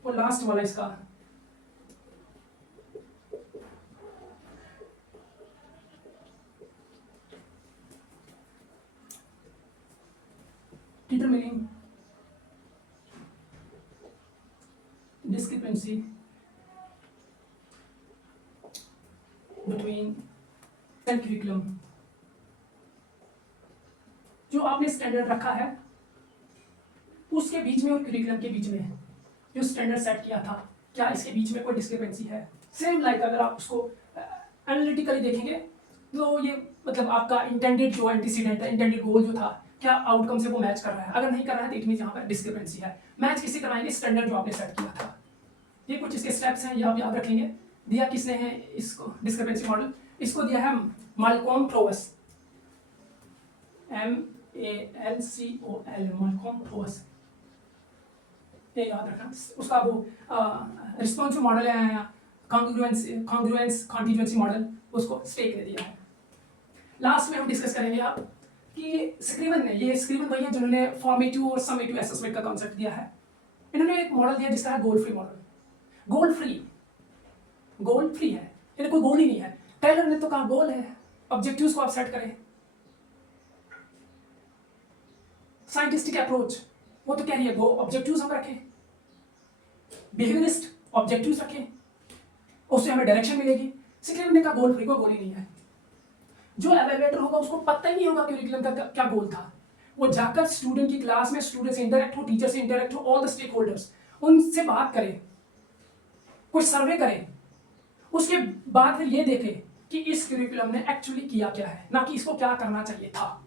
और लास्ट वाला इसका determining discrepancy between curriculum, जो आपने स्टैंडर्ड रखा है उसके बीच में और करिकुलम के बीच में जो स्टैंडर्ड सेट किया था, क्या इसके बीच में कोई डिस्क्रिपेंसी है। सेम लाइक अगर आप उसको एनालिटिकली देखेंगे तो ये मतलब आपका इंटेंडेड जो एंटीसीडेंट है, इंटेंडेड गोल जो था, क्या आउटकम से वो मैच कर रहा है। अगर नहीं कर रहा है तो इट मींस यहाँ पर डिस्क्रिपेंसी है। मैच किससे कराएंगे, स्टैंडर्ड जो आपने सेट किया था। ये कुछ इसके स्टेप्स हैं, ये आप याद रखेंगे। दिया किसने है इसको डिस्क्रिपेंसी मॉडल, इसको दिया है माल्कोम ट्रोवस, MALCOL, माल्कोम ट्रोवस, ये याद रखना। उसका वो रिस्पॉन्सिव मॉडल है कॉन्ग्रुएंस कॉन्टिजेंसी मॉडल, उसको स्टेक ने दिया है। लास्ट में हम डिस्कस करेंगे आप कि स्क्रीवन ने, ये स्क्रीवन वही है जिन्होंने फॉर्मेटिव और समेटिव असेसमेंट का कॉन्सेप्ट दिया है। इन्होंने एक मॉडल दिया जिसका है गोल फ्री मॉडल। गोल फ्री है, यानी कोई गोल ही नहीं है। टेलर ने तो कहा गोल है, ऑब्जेक्टिव्स को आप सेट करें। साइंटिस्टिक अप्रोच वो तो कह रही है गो ऑब्जेक्टिव्स हम रखें, बिहेवियरिस्ट ऑब्जेक्टिव्स रखें, उससे हमें डायरेक्शन मिलेगी। स्क्रीवन ने कहा गोल फ्री, कोई गोल ही नहीं है। जो एवेल्युएटर होगा उसको पता ही नहीं होगा करिकुलम का क्या गोल था। वो जाकर स्टूडेंट की क्लास में स्टूडेंट से इंटरेक्ट हो, टीचर से इंटरेक्ट हो, ऑल द स्टेक होल्डर्स, उनसे बात करें, कुछ सर्वे करें, उसके बाद फिर ये देखें कि इस करिकुलम ने एक्चुअली किया क्या है, ना कि इसको क्या करना चाहिए था।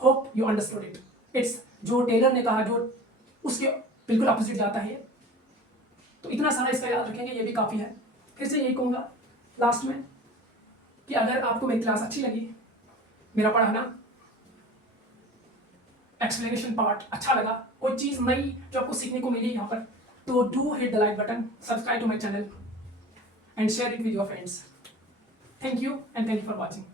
Hope you understood it. It's जो टेलर ने कहा, जो उसके बिल्कुल अपोजिट जाता है। तो इतना सारा इसका याद रखेंगे, ये भी काफ़ी है। फिर से यही कहूँगा लास्ट में कि अगर आपको मेरी क्लास अच्छी लगी, मेरा पढ़ाना एक्सप्लेनेशन पार्ट अच्छा लगा, कोई चीज़ नई जो आपको सीखने को मिली यहाँ पर, तो do hit the like button, subscribe to my channel and share it with your friends. Thank you and thank you for watching.